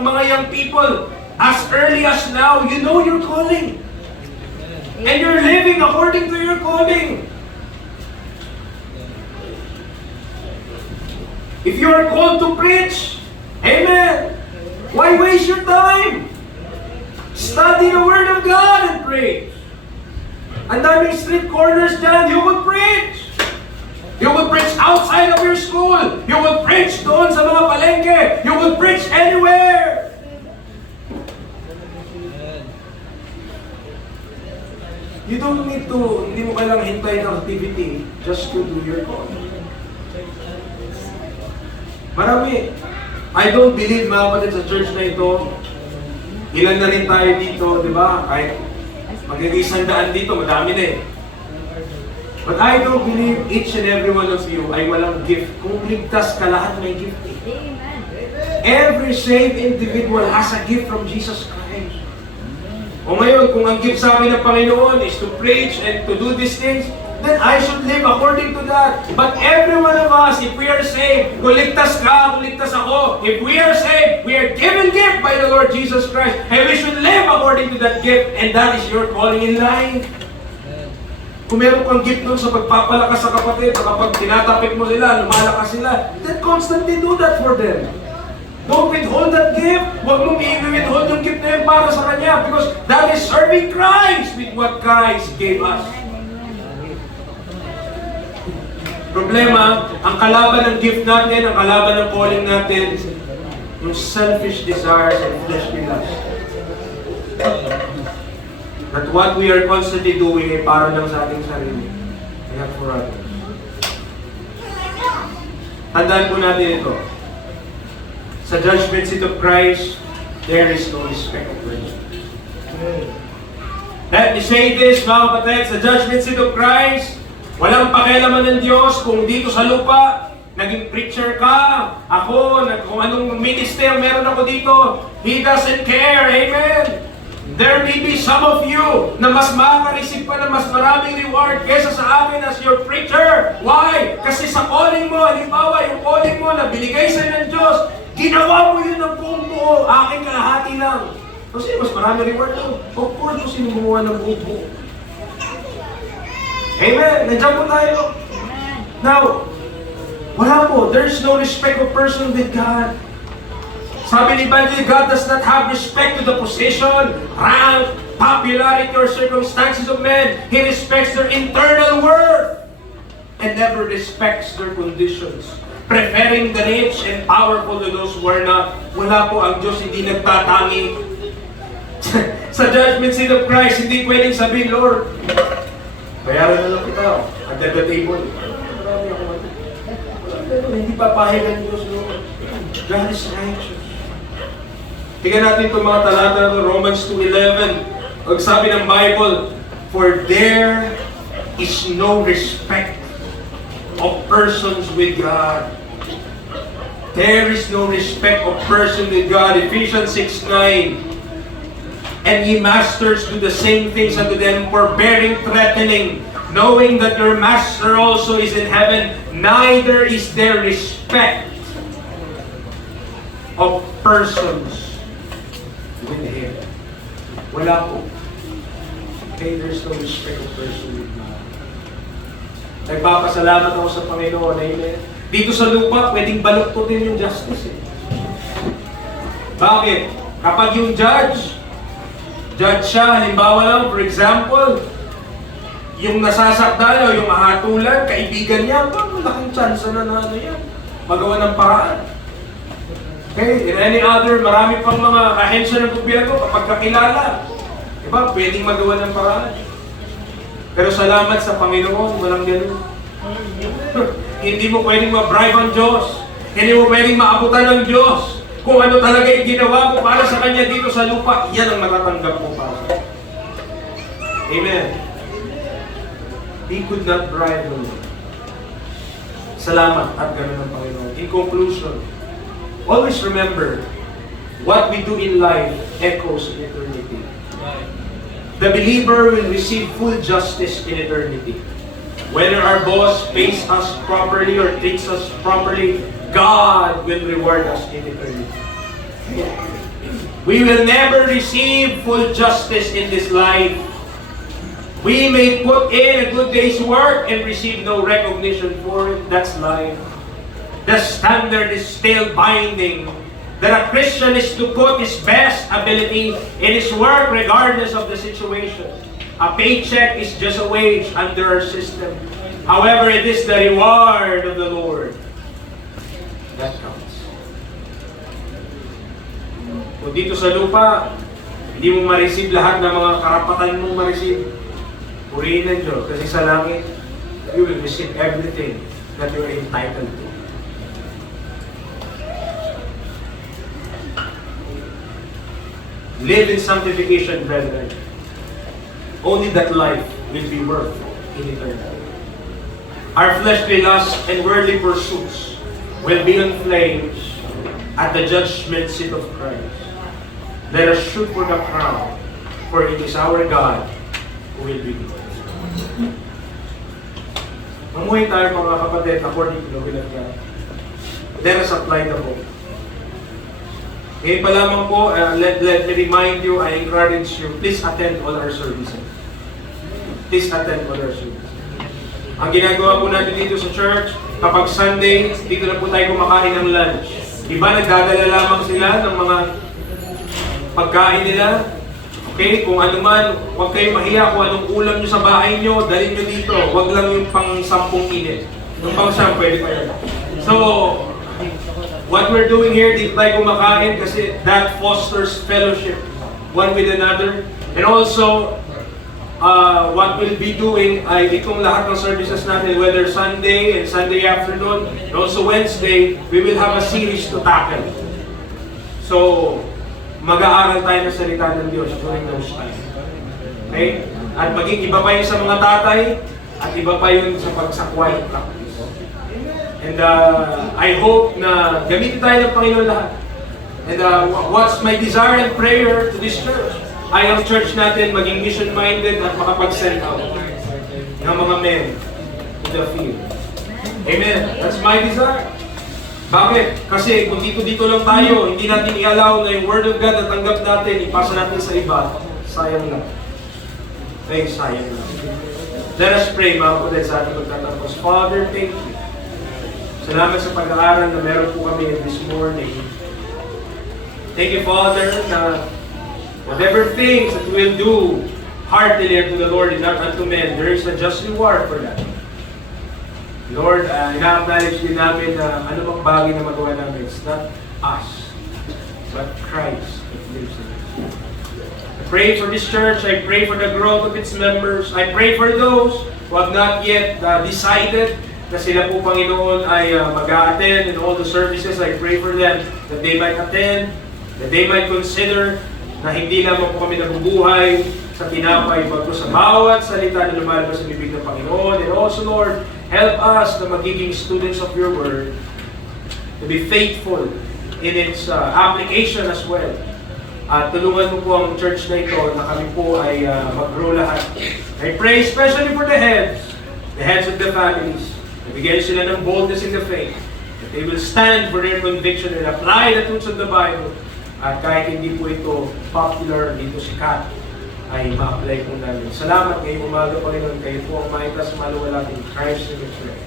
mga young people, as early as now, you know your calling. And you're living according to your calling. If you are called to preach, amen. Why waste your time? Study the Word of God and pray. Ang daming street corners dyan, you would preach. You would preach outside of your school. You would preach doon sa mga palengke. You would preach anywhere. You don't need to, hindi mo kailangang hintayin ng activity just to do your call. Marami. I don't believe, mga kapatid, sa church na ito, ilan na rin tayo dito, di ba? Kahit magiging 100 dito, madami na eh. But I don't believe each and every one of you ay walang gift. Kung ligtas ka, lahat may gift eh. Every saved individual has a gift from Jesus Christ. O ngayon, kung ang gift sa amin ng Panginoon is to preach and to do these things, then I should live according to that. But every one of us, if we are saved, kung ligtas ka, kung ligtas ako, if we are saved, we are given gift by the Lord Jesus Christ, and we should live according to that gift, and that is your calling in life. Kung meron kang gift nun sa pagpapalakas sa kapatid, kapag tinatapik mo sila, lumalakas sila, then constantly do that for them. Don't withhold that gift. Huwag mong i-withhold yung gift na yun para sa Kanya, because that is serving Christ with what Christ gave us. Problema, ang kalaban ng gift natin, ang kalaban ng calling natin, yung selfish desires and fleshly lust. That what we are constantly doing ay para lang sa ating sarili. Not for others. Tandaan po natin ito. Sa judgment seat of Christ, there is no respect of person. Let me say this, mga kapatid, sa judgment seat of Christ, walang pakialaman ng Diyos kung dito sa lupa, naging preacher ka, ako, kung anong minister meron ako dito. He doesn't care. Amen. There may be some of you na mas makaka-receive pa ng mas maraming reward kesa sa akin as your preacher. Why? Kasi sa calling mo, halimbawa yung calling mo na binigay sa'yo ng Diyos, ginawa mo yun ng buong buo, aking kalahati lang. Kasi mas maraming reward doon. Of course, kung sino gumawa ng buong buo. Amen. Nandiyan po tayo. Now, wala po. There's no respect of person with God. Sabi ni Bible, God does not have respect to the position, rank, popularity, or circumstances of men. He respects their internal worth and never respects their conditions. Preferring the rich and powerful to those who are not. Wala po ang Diyos, hindi nagtatangi. Sa judgment seat of Christ, hindi pwedeng sabihin, Lord, bayaran na lang kita. Under the table. Marami ako. Hindi papahig ang Diyos, Lord. God is righteous. Tingnan natin itong mga talata ng Romans 2:11. Ang sabi ng Bible, for there is no respect of persons with God. There is no respect of person with God. Ephesians 6:9. And ye masters do the same things unto them, forbearing, threatening, knowing that your master also is in heaven, neither is there respect of persons with Him. Wala po. Okay, there's no respect of person with God. Nagpapasalamat ako sa Panginoon. Amen. Dito sa lupa, pwedeng baluktutin yung justice. Bakit? Kapag yung judge siya, halimbawa lang, for example, yung nasasaktan o yung mahatulan, kaibigan niya, malaking chance na ano yan, magawa ng paraan. Okay, in any other, marami pang mga ahensya ng gobyerno kapag kakilala. Diba, pwedeng magawa ng paraan. Pero salamat sa Panginoon, walang ganun. Hindi mo pwedeng ma-bribe ang Diyos. Hindi mo pwedeng maabutan ng Diyos. Kung ano talaga yung ginawa mo para sa Kanya dito sa lupa, yan ang matatanggap mo para sa Kanya. Amen. He could not bribe the Lord. Salamat at ganun ang Panginoon. In conclusion, always remember, what we do in life echoes in eternity. The believer will receive full justice in eternity. Whether our boss pays us properly or treats us properly, God will reward us in eternity. We will never receive full justice in this life. We may put in a good day's work and receive no recognition for it. That's life. The standard is still binding. That a Christian is to put his best ability in his work regardless of the situation. A paycheck is just a wage under our system. However, it is the reward of the Lord that counts. Kung dito sa lupa, hindi mo ma-receive lahat ng mga karapatan mo ma-receive, purihin ng Diyos. Kasi sa langit, you will receive everything that you are entitled to. Live in sanctification, brethren. Only that life will be worth in eternity. Our fleshly lusts and worldly pursuits will be in flames at the judgment seat of Christ. Let us shoot for the crown, for it is our God who will be glorified. Mamuhay tayo mga kapatid according to the will of God. Let us apply the book. Ngayon pa lamang po, let me remind you, I encourage you, please attend all our services. Please attend all our services. Ang ginagawa po natin dito sa church, kapag Sunday, dito na po tayo kumakain ng lunch. Iba, nagdadala lamang sila ng mga pagkain nila. Okay, kung ano man, huwag kayong mahiya kung anong ulam nyo sa bahay nyo, dalhin nyo dito. Huwag lang yung pang-10 init. Yung pang-10, pwede pa yan. So, what we're doing here, dito tayo kumakain kasi that fosters fellowship one with another. And also, what we'll be doing ay itong lahat ng services natin, whether Sunday and Sunday afternoon, and also Wednesday, we will have a series to tackle. So, mag-aaral tayo ng salita ng Diyos during those times. Okay? At maging iba pa yun sa mga tatay, at iba pa yun sa quiet practice. And I hope na gamitin tayo ng Panginoon lahat. And what's my desire and prayer to this church? Ay ang church natin maging mission-minded at makapag-send out ng mga men to the field. Amen. That's my desire. Bakit? Kasi kung dito lang tayo, hindi natin i-allow na yung Word of God na tanggap natin, ipasa natin sa iba, sayang lang. Ay, sayang lang. Let us pray, mga kapatid, sa ating pagtatapos. Father, thank you. Salamat sa pag-aaral na meron po kami this morning. Thank you, Father, na whatever things that we'll do heartily unto the Lord and not unto men, there is a just reward for that. Lord, ina-acknowledge din namin na anumang bagay na magawa namin, it's not us, but Christ that lives in us. I pray for this church, I pray for the growth of its members, I pray for those who have not yet decided na sila po, Panginoon, ay mag-a-attend in all the services. I pray for them that they might attend, that they might consider na hindi lamang po kami nabubuhay sa tinapay, bago sa bawat salita na lumalabas sa bibig ng Panginoon. And also, Lord, help us na magiging students of your word, to be faithful in its application as well. At tulungan mo po ang church na ito na kami po ay mag-grow lahat. I pray especially for the heads of the families. Nabigyan sila ng boldness in the faith, that they will stand for their conviction and apply the truths of the Bible. At kahit hindi po ito popular, dito sikat, ay ma-apply po namin. Salamat ngayong umaga, Panginoon. Kayo po ang maitas maluwalhati in Christ's name.